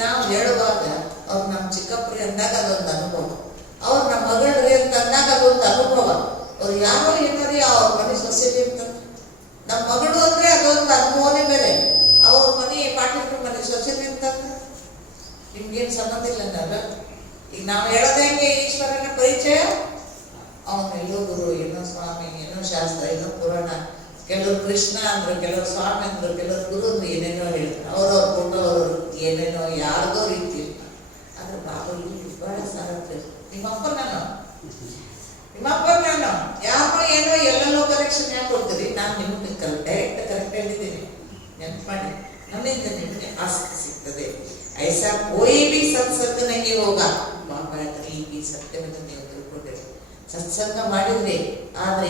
ನಾವು ಹೇಳುವಾಗ ಅವ್ರು ನಮ್ಮ ಚಿಕ್ಕಪ್ಪರಿ ಅಂದಾಗ ಅದೊಂದು ಅನುಭವ, ಅವ್ರು ನಮ್ಮ ಮಗಳ್ರಿ ಅಂತ ಅಂದಾಗ ಅದೊಂದು ಅನುಭವ. ಅವ್ರು ಯಾರೋ ಏನಾರಿ ಅವ್ರ ಮನೆ ಸೊಸೈಟಿ ಇರ್ತಾರೆ, ನಮ್ಮ ಮಗಳು ಅಂದ್ರೆ ಅದೊಂದು ಅನುಭವನೇ ಬೇರೆ. ಅವ್ರ ಮನೆ ಪಾಟೀಲ್ರ ಮನೆ ಸೊಸೈಟಿ ಇರ್ತಾರೆ, ನಿಮ್ಗೇನು ಸಂಬಂಧ ಇಲ್ಲ ಅನ್ನಲ್ಲ. ಈಗ ನಾವು ಹೇಳೋದಂಗೆ ಈಶ್ವರನ ಪರಿಚಯ, ಅವನೆಲ್ಲೋ ಗುರು, ಏನೋ ಸ್ವಾಮಿ, ಏನೋ ಶಾಸ್ತ್ರ, ಏನೋ ಪುರಾಣ. ಕೆಲವರು ಕೃಷ್ಣ ಅಂದ್ರು, ಕೆಲವರು ಸ್ವಾಮಿ ಅಂದ್ರು, ಕೆಲವರು ಗುರು ಅಂದ್ರು, ಏನೇನೋ ಹೇಳ್ತಾರೆ. ಅವ್ರವ್ರ ಕೊಟ್ಟವರು ಏನೇನೋ ಯಾರ್ದೋ ರೀತಿ. ಆದ್ರೆ ಬಾಬಾ ಇಲ್ಲಿ ಬಹಳ ಸಾರಥ್ಯ. ನಿಮ್ಮಪ್ಪ ನಾನು ಯಾರೋ ಏನೋ ಎಲ್ಲೆಲ್ಲೋ ಕರೆಕ್ಷನ್ ಯಾಕೆ ಕೊಡ್ತೀರಿ? ನಾನು ನಿಮಗೆ ಡೈರೆಕ್ಟ್ ಕರೆಕ್ಟ್ ಹೇಳಿದ್ದೀನಿ, ನೆನ್ಪು ಮಾಡಿ. ನನ್ನಿಂದ ನಿಮಗೆ ಆಸಕ್ತಿ ಸಿಗ್ತದೆ. ಐಸಾ ಕೋಯಿ ಬಿ ಸತ್ಸಂಗ ನಂಗೆ ಹೋಗ ಬಾಬಾ ಹೇಳ್ತಾರೆ, ಈ ಸತ್ಯವನ್ನು ನೀವು ತಿಳ್ಕೊಂಡಿರಿ. ಸತ್ಸಂಗ ಮಾಡಿದ್ರಿ, ಆದ್ರೆ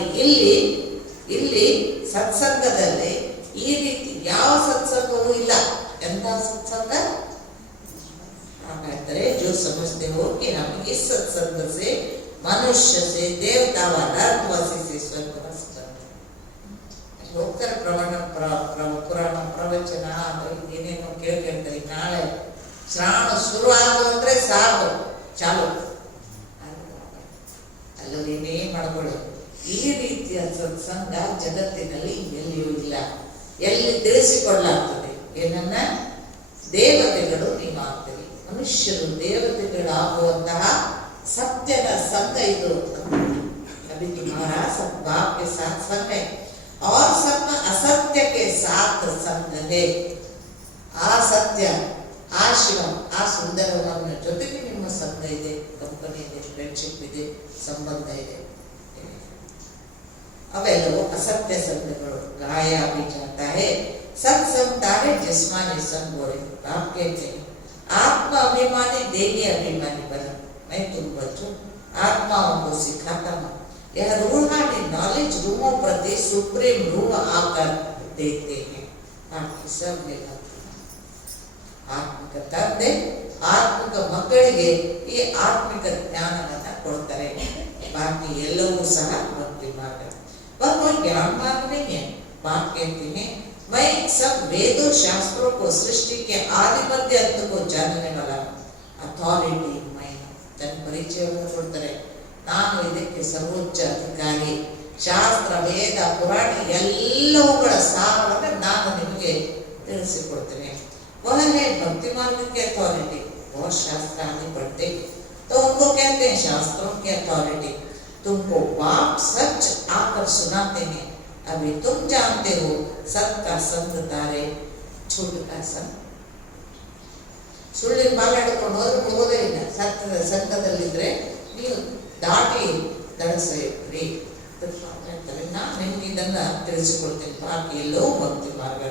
ಇಲ್ಲಿ ಸತ್ಸಂಗದಲ್ಲಿ ಈ ರೀತಿ ಯಾವ ಸತ್ಸಂಗವೂ ಇಲ್ಲ. ಎಂತ ಸತ್ಸಂಗ? ಹೇಳ್ತಾರೆ, जो समझते हो कि हम इस सत्संग से मनुष्य से देवता व नरकवासी से स्वर्गवास करते ಹೋಗ್ತಾರೆ. ಪುರಾಣ ಪ್ರವಚನ ಏನೇನೋ ಕೇಳ್ತಾರೆ. ನಾಳೆ ಶ್ರಾವಣ ಶುರು ಆಗೋದು ಅಂದ್ರೆ ಸಾಕು, ಚಾಲು ಅಲ್ಲದೇನೇ ಮಾಡ್ಕೊಳ್ಳಿ. ಈ ರೀತಿಯ ಸತ್ಸಂಗ ಜಗತ್ತಿನಲ್ಲಿ ಎಲ್ಲಿಯೂ ಇಲ್ಲ. ಎಲ್ಲಿ ತಿಳಿಸಿಕೊಳ್ಳಾಗ್ತದೆ ಏನನ್ನ? ದೇವತೆಗಳು ನೀವಾಗ್ತೀರಿ, ಮನುಷ್ಯರು ದೇವತೆಗಳಾಗುವಂತಹ सत्य का संग इधर अभी तुम्हारा सब बाप के साथ संग है और सब असत्य के साथ संग है. आ सत्य, आ शिवम, आ सुंदरवನ ಜೊತೆಗೆ ನಿಮ್ಮ ಸಂಗ ಇದೆ, ಕಂಪನಿ ಇದೆ, ಫ್ರೆಂಡ್ಶಿಪ್ ಇದೆ, ಸಂಬಂಧ ಇದೆ. ಅವೆಲ್ಲವೂ ಅಸತ್ಯ ಸಂಗಗಳು. गाया भी जाता है सत्संग तारे जिस्मानी संग बोले. आप कहते हैं आत्मा अभिमानी देही अभिमानी बने. मैं तुम बच्चों आत्माओं को सिखाता हूँ. यह रूहानी नॉलेज रूहों प्रति सुप्रीम रूह आकर देते हैं. बाकी सब मिला ಆತ್ಮಿಕ ತಂದೆ ಆತ್ಮಿಕ ಮಕ್ಕಳಿಗೆ ಈ ಆತ್ಮಿಕ ಜ್ಞಾನವನ್ನ ಕೊಡ್ತಾರೆ. ಬಾಕಿ ಎಲ್ಲವೂ ಸಹ ಭಕ್ತಿ ಮಾರ್ಗ. भगवान ज्ञान मार्ग नहीं है. बात कहते हैं मैं सब वेदों शास्त्रों को सृष्टि के आदि मध्य अंत को जानने वाला ಅಥಾರಿಟಿ मैं. ತನ್ನ ಪರಿಚಯವನ್ನು ಕೊಡ್ತಾರೆ. ನಾನು ಇದಕ್ಕೆ ಸರ್ವೋಚ್ಚ ಅಧಿಕಾರಿ. ಶಾಸ್ತ್ರ ವೇದ ಪುರಾಣ ಎಲ್ಲವುಗಳ ಸಾರವನ್ನು ನಾನು ನಿಮಗೆ ತಿಳಿಸಿಕೊಡ್ತೇನೆ. वह है भक्ति मार्ग की अथॉरिटी. बहुत शास्त्र आदि पढ़ते तो उनको कहते हैं शास्त्रों की अथॉरिटी. तुमको बाप सच आकर सुनाते हैं. अभी तुम जानते हो सत का संग तारे झूठ का संग. ಸುಳ್ಳಿನ ಬಾಲ ಹಿಡ್ಕೊಂಡು ಹೋದ್ರೆ ಹೋಗೋದೇ ಇಲ್ಲ. ಸತ್ಯದ ಸಂಘದಲ್ಲಿದ್ರೆ ನೀವು ದಾಟಿ ದಡಸರಿ. ನಾನು ನಿಮ್ಗೆ ಇದನ್ನ ತಿಳಿಸಿಕೊಡ್ತೀನಿ. ಬಾಕಿ ಎಲ್ಲೋ ಭಕ್ತಿ ಮಾರ್ಗ.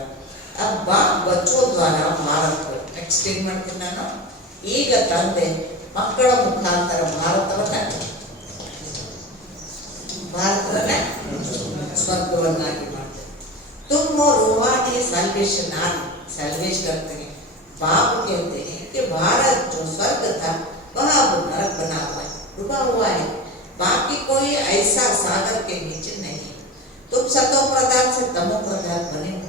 अब बाप बच्चों द्वारा भारत को नेक्स्ट ಏನ್ ಮಾಡ್ತೀನಿ ನಾನು? ಈಗ ತಂದೆ ಮಕ್ಕಳ ಮುಖಾಂತರ ಭಾರತವನ್ನ ಸ್ವರ್ಗವನ್ನಾಗಿ ಮಾಡ್ತೇನೆ. तुम रूहानी सैल्वेशन सैल्वेशन करते हैं. बाप कहते हैं कि भारत जो स्वर्ग था वह अब नरक बना हुआ है, डूबा हुआ है. बाकी कोई ऐसा सागर के नीचे नहीं. तुम सतो प्रधान से तमो प्रधान बने हो.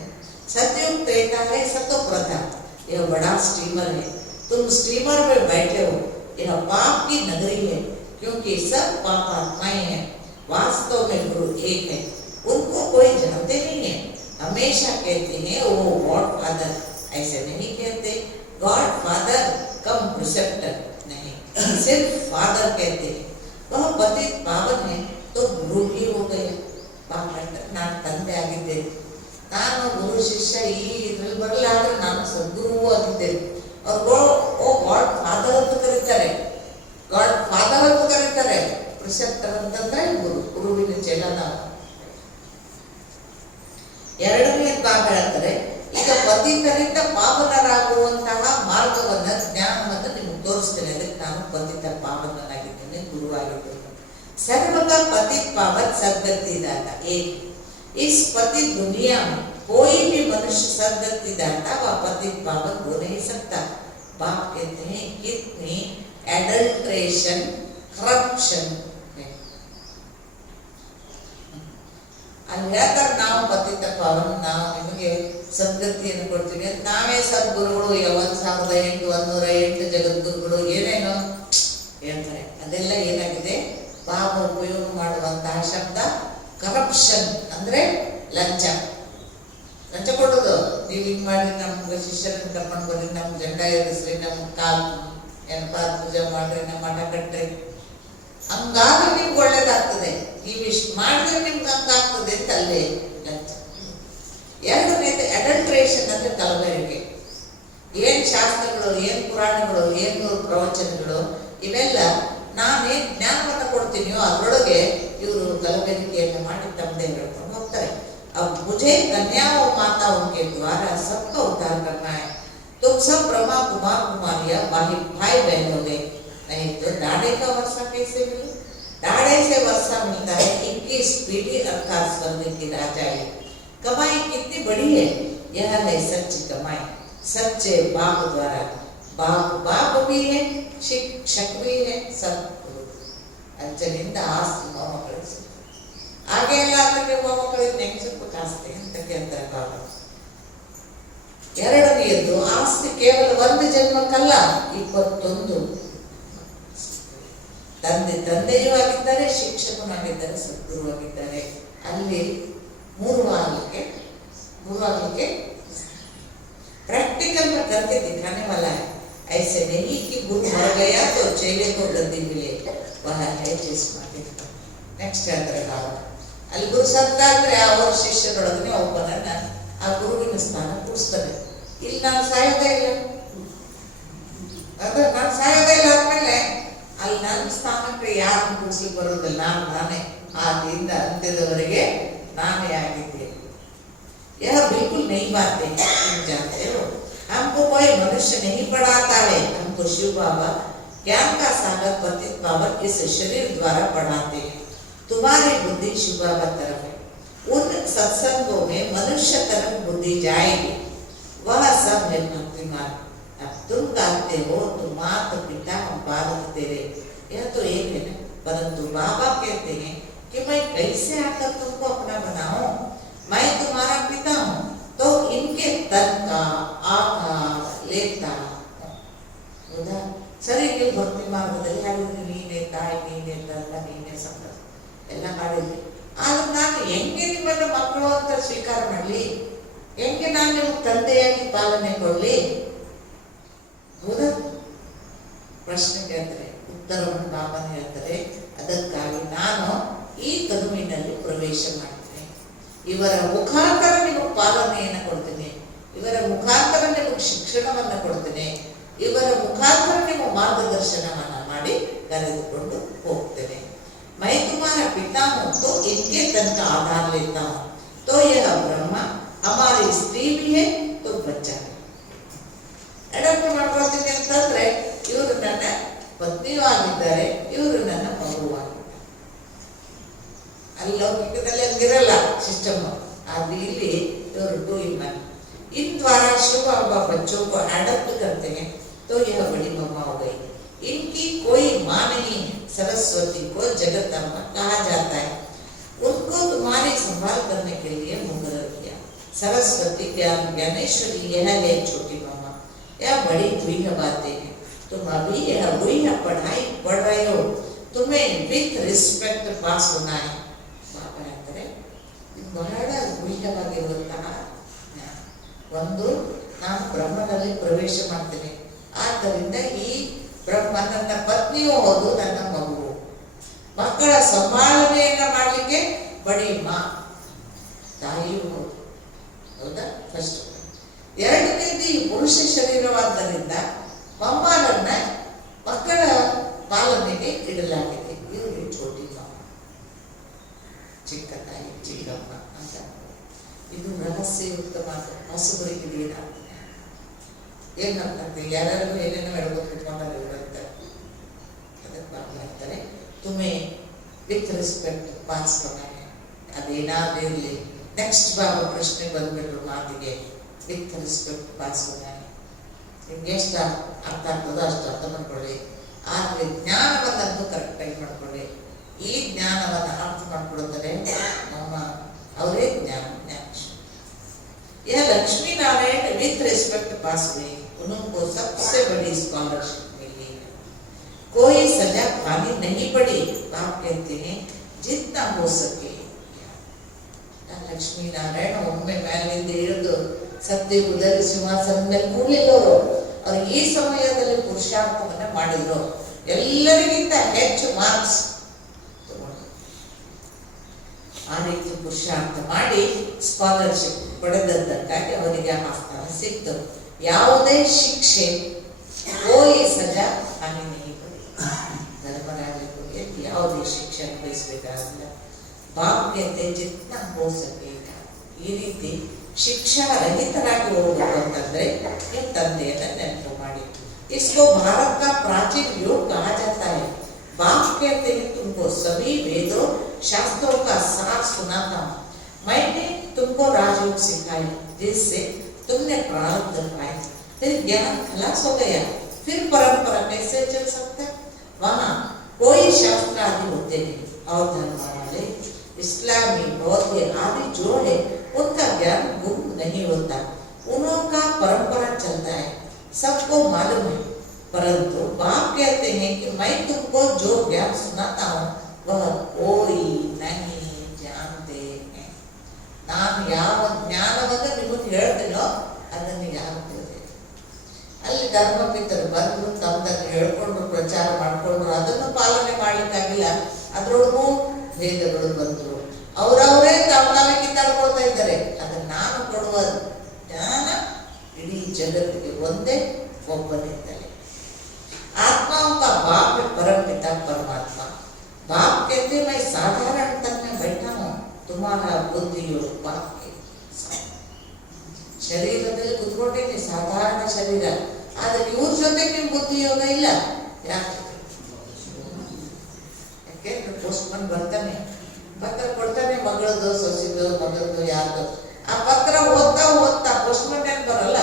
सतयुग त्रेता है सतो प्रधान. यह बड़ा स्टीमर है. तुम स्टीमर में बैठे हो. यह पाप की नगरी है क्योंकि सब पाप आत्माएं हैं. वास्तव में गुरु एक है, उनको कोई जानते नहीं है. हमेशा कहते हैं वो गॉड फादर. ऐसे नहीं कहते. गॉड फादर कम प्रिसेप्टर नहीं, सिर्फ फादर कहते हैं। वह पतित पावन है तो गुरु भी हो गया। ಪಾಪ ನಾನು ತಂದೆ ಆಗಿದ್ದೇನೆ, ನಾನು ಗುರು ಶಿಷ್ಯ ಈ ಇದ್ರಲ್ಲಿ ಬರಲ್ಲ, ಆದ್ರೆ ನಾನು ಸದ್ಗುರುವೂ ಆಗಿದ್ದೇನೆ. ಅವ್ರು ಗಾಡ್ ಫಾದರ್ ಅಂತ ಕರೀತಾರೆ, ಗಾಡ್ ಫಾದರ್ ಅಂತ ಕರೀತಾರೆ. ಪ್ರಿಸೆಪ್ಟರ್ ಅಂತಂದ್ರೆ ಗುರುವಿನ ಚೆಲ್ಲ ನಾವು. ಎರಡನೇ ಭಾಗ ಹೇಳ್ತಾರೆ, ಈಗ ಪತಿತರಿಂದ ಪಾವನರಾಗುವಂತಹ ಮಾರ್ಗವನ್ನ, ಜ್ಞಾನವನ್ನ ನಿಮ್ಗೆ ತೋರಿಸ್ತೇನೆ. ಅದಕ್ಕೆ ನಾನು ಪತಿತ ಪಾವನನಾಗಿದ್ದೇನೆ, ಗುರುವಾಗಿದ್ದೇನೆ. सर्वदा पतित पावन सद्गति दाता एक। इस पतित दुनिया में कोई भी मनुष्य सद्गति दाता व पतित पावन हो नहीं सकता। बाप कहते हैं कितनी एडल्ट्रेशन, करप्शन है। ಅಲ್ಲಿ ಹೇಳ್ತಾರೆ, ನಾವು ಪತಿತ ಪಾವನ, ನಾವು ನಿಮಗೆ ಸದ್ಗತಿಯನ್ನು ಕೊಡ್ತೀವಿ ಅಂತ ನಾವೇ ಸದ್ಗುರುಗಳು, 1808 ಜಗದ್ಗುರುಗಳು ಏನೇನೋ ಹೇಳ್ತಾರೆ. ಅದೆಲ್ಲ ಏನಾಗಿದೆ, ಬಾಬಾ ಉಪಯೋಗ ಮಾಡುವಂತಹ ಶಬ್ದ ಕರಪ್ಷನ್, ಅಂದ್ರೆ ಲಂಚ. ಲಂಚ ಕೊಡೋದು. ನೀವು ಹಿಂಗ್ ಮಾಡಿ ನಮ್ಗೆ ಶಿಷ್ಯರನ್ನ ಕರ್ಕೊಂಡು ಬರ್ರಿ, ನಮ್ಗೆ ಜಂಡ ಏರಿಸ್ರಿ, ನಮ್ಗೆ ಕಾಲ್ ಏನಪ್ಪ ಪೂಜೆ ಮಾಡ್ರಿ, ನಮ್ಮ ಮಠ ಕಟ್ಟ್ರಿ, ಹಂಗಾದ್ರೆ ನಿಮ್ಗೆ ಒಳ್ಳೇದಾಗ್ತದೆ, ನೀವಿಷ್ಟು ಮಾಡಿದ್ರೆ ನಿಮ್ಗೆ ಹಂಗಾಗ್ತದೆ ಅಂತ ಅಲ್ಲೇ ಲಂಚ. ಎರಡನೇದು ಅಡಲ್ಟ್ರೇಷನ್, ಅಂದ್ರೆ ಕಲಬೆರಕೆ. ಏನ್ ಶಾಸ್ತ್ರಗಳು, ಏನ್ ಪುರಾಣಗಳು, ಏನು ಪ್ರವಚನಗಳು, ಇವೆಲ್ಲ ನಾನೇನ್ ಜ್ಞಾನವನ್ನು ಕೊಡ್ತೀನಿಯೋ ಅದರೊಳಗೆ ಇವರು ಕಲಬೆರಕೆಯನ್ನು ಮಾಡಿ ತಮ್ಮದೇ ಹೇಳ್ಕೊಂಡು ಹೋಗ್ತಾರೆ. अब मुझे कन्या और माता उनके द्वारा सबका उद्धार करना है। तुम सब ब्रह्मा कुमार कुमारियां भाई बहन हो गए, नहीं तो डाढ़े का वर्षा कैसे मिले? डाढ़े से वर्षा मिलता है 21 पीढ़ी अर्थात स्वर्ग की राजाई। कमाई कितनी बड़ी है, यह है सच्ची कमाई, सच्चे बाप द्वारा। बाप भी है, शिक्षक भी है, सब ಅಂಚನಿಂದ ಆಸ್ತಿ ಮೊಮ್ಮಕ್ಕಳಿಗೆ ಸಿಗ್ತದೆ. ಹಾಗೆ ಎಲ್ಲ ಅದಕ್ಕೆ ಮೊಮ್ಮಕ್ಕಳಿಗೆ ನೆಂಚಿಟ್ಟು ಆಸ್ತಿ ಅಂತ ಕೇಳ್ತಾರೆ ಬಾಬಾ. ಎರಡನೆಯದ್ದು, ಆಸ್ತಿ ಕೇವಲ ಒಂದು ಜನ್ಮಕ್ಕಲ್ಲ, 21 ತಂದೆಯೂ ಆಗಿದ್ದಾರೆ, ಶಿಕ್ಷಕನಾಗಿದ್ದಾರೆ, ಸದ್ಗುರುವಾಗಿದ್ದಾರೆ. ಅಲ್ಲಿ ಮೂರು ಆಗ್ಲಿಕ್ಕೆ प्रैक्टिकल में करके दिखाने वाला है। ऐसे नहीं कि गुरु मर गया तो चेले को गद्दी मिले, वह है जिस्म। नेक्स्ट ಅಲ್ಲಿ ಗುರು ಸತ್ತ ಅಂದ್ರೆ ಅವರ ಶಿಷ್ಯರೊಳಗನೆ ಒಬ್ಬನನ್ನ ಆ ಗುರುವಿನ ಸ್ಥಾನ ಕೂರಿಸ್ತಾನೆ. ಇಲ್ಲಿ ನಾನು ಸಾಯೋದೇ ಇಲ್ಲ, ಅದ ನಾನು ಸಾಯೋದೇ ಇಲ್ಲ ಅಂದ್ಮೇಲೆ ಅಲ್ಲಿ ನನ್ನ ಸ್ಥಾನಕ್ಕೆ ಯಾರನ್ನು ಕೂರಿಸ್ಲಿಕ್ಕೆ ಬರೋದಿಲ್ಲ, ನಾನೇ ಆದಿಯಿಂದ ಅಂತ್ಯದವರೆಗೆ ನಾನೇ ಆಗಿದ್ದೆ. यह बिल्कुल नई बात है, तुम जानते हो। हमको कोई मनुष्य नहीं पढ़ाता है, हमको शिव बाबा ज्ञान का सागर पतित पावन इस शरीर द्वारा पढ़ाते हैं। तुम्हारी बुद्धि शिव बाबा तरफ है, उन सत्संगों में मनुष्य तरफ बुद्धि जाएगी, वह सब है भक्ति मार्ग। अब तुम कहते हो तुम माता पिता हम बालक तेरे, यह तो एक है ना, परंतु बाबा कहते हैं कि मैं कैसे आकर तुमको अपना बनाऊं, मैं तुम्हारा पिता हूं, तो इनके तन का आकार लेता हूं। सरी के भक्ति मार्गದಲ್ಲಿ ಹಾಗಿದ್ರೆ ನೀನೇ ತಾಯಿ, ನೀನೇ ತಂದೆ, ನೀನೇ ಸಂತ ಎಲ್ಲ ಮಾಡಿದ್ವಿ. ಆದ್ರೆ ನಾನು ಹೆಂಗೆ ನಿಮ್ಮನ್ನ ಮಕ್ಕಳು ಅಂತ ಸ್ವೀಕಾರ ಮಾಡಲಿ, ಹೆಂಗೆ ನಾನು ನಿಮ್ಗೆ ತಂದೆಯಾಗಿ ಪಾಲನೆ ಕೊಡ್ಲಿ? ಹೌದಾ? ಪ್ರಶ್ನೆ ಕೇಳ್ತಾರೆ, ಉತ್ತರವನ್ನು ಬಾಬಾನ ಹೇಳ್ತಾರೆ. ಅದಕ್ಕಾಗಿ ನಾನು ಈ ಕರುವಿನಲ್ಲಿ ಪ್ರವೇಶ ಮಾಡ್ತೀನಿ, ಇವರ ಮುಖಾಂತರ ನಿಮಗೆ ಪಾಲನೆಯನ್ನು ಕೊಡ್ತೀನಿ, ಇವರ ಮುಖಾಂತರ ನಿಮಗೆ ಶಿಕ್ಷಣವನ್ನು ಕೊಡ್ತೀನಿ, ಇವರ ಮುಖಾಂತರ ನಿಮ್ಮ ಮಾರ್ಗದರ್ಶನವನ್ನ ಮಾಡಿ ಕರೆದುಕೊಂಡು ಹೋಗ್ತೇನೆ. मैं तुम्हारा पिता हूं तो इनके तन का आधार लेता हूं, तो यह ब्रह्मा हमारी स्त्री भी है तो बच्चा है. ಅಡಾಪ್ಟ್ ಮಾಡ್ಕೊಳ್ತೀನಿ ಅಂತಂದ್ರೆ ಇವರು ನನ್ನ ಪತ್ನಿಯೂ ಆಗಿದ್ದಾರೆ, ಇವರು ನನ್ನ ಮಗುವು ಆಗಿದ್ದಾರೆ. ಅಲ್ಲಿ ಲೌಕಿಕದಲ್ಲಿ ಹಂಗಿರಲ್ಲ ಸಿಸ್ಟಮ್, ಆದ್ರೆ ಇಲ್ಲಿ ಇವರು 2 in 1. इन द्वारा शिव बाबा बच्चों को अडॉप्ट करते हैं तो यह बड़ी मम्मा हो गई। इनकी कोई मां नहीं है, सरस्वती को जगत अम्मा कहा जाता है। उनको तुम्हारी संभाल करने के लिए मुकर्रर किया। सरस्वती ज्ञानेश्वरी यह है छोटी मम्मा, यह बड़ी हुई बातें हैं। तुम अभी यह हुई पढ़ाई पढ़ रहे हो, तुम्हें विथ रिस्पेक्ट पास होना है. ಬಾಬಾ ಹೇಳ್ತಾರೆ, ಬಹಳ ಗುಹ್ಯವಾಗಿರುವಂತಹ ಒಂದು, ನಾನು ಬ್ರಹ್ಮನಲ್ಲಿ ಪ್ರವೇಶ ಮಾಡ್ತೇನೆ, ಆದ್ದರಿಂದ ಈ ಬ್ರಹ್ಮ ನನ್ನ ಪತ್ನಿಯೂ ಹೌದು, ನನ್ನ ಮಗುವು. ಮಕ್ಕಳ ಸಂಭಾಳನೆಯನ್ನ ಮಾಡಲಿಕ್ಕೆ ಬಡಿ ಮಾ ತಾಯಿಯೂ ಹೌದು. ಹೌದಾ? ಫಸ್ಟ್. ಎರಡನೇದು ಈ ಪುರುಷ ಶರೀರವಾದ್ದರಿಂದ ಮಮ್ಮರನ್ನ ಮಕ್ಕಳ ಪಾಲನೆಗೆ ಇಡಲಾಗಿದೆ. ಇವರು ಚೋಟಿ ಮಾಮ, ಚಿಕ್ಕ ತಾಯಿ, ಚಿಕ್ಕಮ್ಮ ಅಂತ. ಇದು ರಹಸ್ಯಯುಕ್ತ ಮಾತು. ಹೊಸಬರಿಗೆ ಏನಾಗ್ತದೆ, ಏನಾಗ್ತದೆ, ಯಾರ್ಯಾರಿಗೂ ಏನೇನೋ ಹೇಳ್ಬೋದು ಕುತ್ಕೊಂಡಲ್ಲಿ ಇರುತ್ತೆ. ಅದಕ್ಕೆ ಬಾಬಾ ಹೇಳ್ತಾರೆ, ತುಮೆ ವಿತ್ ರೆಸ್ಪೆಕ್ಟ್ ಪಾಸ್ ಕೊನೆ. ಅದೇನಾದ್ರೂ ಇರಲಿ. ನೆಕ್ಸ್ಟ್ ಬಾಬಾ ಪ್ರಶ್ನೆ ಬಂದ್ಬಿಟ್ರು ಮಾತಿಗೆ, ವಿತ್ ರೆಸ್ಪೆಕ್ಟ್ ಪಾಸ್ ಕೊನೆ. ನಿಮ್ಗೆ ಎಷ್ಟು ಅರ್ಥ ಆಗ್ತದೋ ಅಷ್ಟು ಅರ್ಥ ಮಾಡ್ಕೊಳ್ಳಿ. ಆದ್ರೆ ಜ್ಞಾನವನ್ನಂತೂ ಕರೆಕ್ಟಾಗಿ ಮಾಡ್ಕೊಳ್ಳಿ. ಈ ಜ್ಞಾನವನ್ನು ಅರ್ಥ ಮಾಡ್ಕೊಳ್ತಾರೆ ನಮ್ಮ ಅವರೇ ಜ್ಞಾನ. यह लक्ष्मी नारायण विथ रिस्पेक्ट पास हुए, उनको सबसे बड़ी स्कॉलरशिप मिली है। कोई सजा पानी नहीं पड़ी। आप कहते हैं जितना हो सके। लक्ष्मी नारायण ಒಮ್ಮೆ ಮೇಲಿಂದ ಇಳಿದು ಸತ್ಯಯುಗದ ಸಿಂಹಾಸನ ಮೇಲೆ ಕೂಡಲಿಲ್ಲವರು. ಅವರು ಈ ಸಮಯದಲ್ಲಿ ಪುರುಷಾರ್ಥವನ್ನ ಮಾಡಿದ್ರು. ಎಲ್ಲರಿಗಿಂತ ಹೆಚ್ಚು ಮಾರ್ಕ್ಸ್ ತಗೊಂಡು ಆ ರೀತಿ ಪುರುಷಾರ್ಥ ಮಾಡಿ ಸ್ಕಾಲರ್ಶಿಪ್ ಪಡೆದದ್ದಕ್ಕಾಗಿ ಅವರಿಗೆ ಆ ಸ್ಥಾನ ಸಿಕ್ತು. ಯಾವುದೇ ಶಿಕ್ಷೆ, ಕೋಯಿ ಸಜಾ ಹಾನಿ नहीं पड़ी. ಧರ್ಮರಾಜರಿಗೆ ಯಾವುದೇ ಶಿಕ್ಷೆ ಅನುಭವಿಸಬೇಕಾಗಿಲ್ಲ. ಬಾಪ್ कहते जितना हो सकेगा. ಈ ರೀತಿ ಶಿಕ್ಷಾ ರಹಿತರಾಗಿ ಹೋಗಬೇಕು ಅಂತಂದ್ರೆ ನಿಮ್ಮ ತಂದೆಯನ್ನ ನೆನಪು ಮಾಡಿ. इसको भारत का प्राचीन योग कहा जाता है. बाप कहते हैं तुमको सभी वेदों शास्त्रों का सार सुनाता हूँ. मैंने तुमको राजयोग सिखाया जिससे तुमने प्रारब्ध पाए. फिर ज्ञान खलास हो गया, फिर परंपरा कैसे चल सकता? वहाँ कोई शास्त्र आदि होते नहीं और धर्म वाले इस्लामी बौद्ध आदि जो है उनका ज्ञान गुम नहीं होता. उनका परंपरा चलता है, सबको मालूम है. परंतु बाप कहते हैं कि मैं तुमको जो ज्ञान सुनाता हूँ वह कोई नहीं जानते हैं. ನಾನು ಯಾವ ಜ್ಞಾನವನ್ನು ನಿಮಗೆ ಹೇಳ್ತೀನೋ ಅದನ್ನು ಯಾರು ತಿಳಿದಿಲ್ಲ. ಅಲ್ಲಿ ಧರ್ಮಪಿತರು ಬಂದು ತಮ್ಮದನ್ನು ಹೇಳ್ಕೊಂಡು ಪ್ರಚಾರ ಮಾಡಿಕೊಂಡ್ರು, ಅದನ್ನು ಪಾಲನೆ ಮಾಡ್ಲಿಕ್ಕಾಗಿಲ್ಲ. ಅದ್ರೊಳಗೂ ಭೇದಗಳು ಬಂದರು. ಅವರವರೇ ತಾವೇ ಕಿತ್ತಾಡ್ಕೊಳ್ತಾ ಇದ್ದಾರೆ. ಅದನ್ನು ನಾನು ಕೊಡುವ ಜ್ಞಾನ ಇಡೀ ಜಗತ್ತಿಗೆ ಒಂದೇ, ಒಬ್ಬನಿದ್ದಲೆ. आत्माओं का बाप है परम पिता परमात्मा. बाप कहते मैं साधारण तन में बैठा हूँ, तुम्हारा बुद्धि योग बाप के ಶರೀರದಲ್ಲಿ ಕುತ್ಕೊಂಡಿನಿ, ಸಾಧಾರಣ ಶರೀರ. ಆದ್ರೆ ಇವ್ರ ಜೊತೆ ನಿಮ್ ಬುದ್ಧಿ ಯೋಗ ಇಲ್ಲ. ಯಾಕೆ ಪೋಸ್ಟ್ ಮನ್ ಬರ್ತಾನೆ, ಪತ್ರ ಕೊಡ್ತಾನೆ, ಮಗಳದು, ಸೊಸಿದು, ಮಗಳದು, ಯಾರ್ದು. ಆ ಪತ್ರ ಓದ್ತಾ ಓದ್ತಾ ಪೋಸ್ಟ್ ಮನ್ ಏನ್ ಬರಲ್ಲ.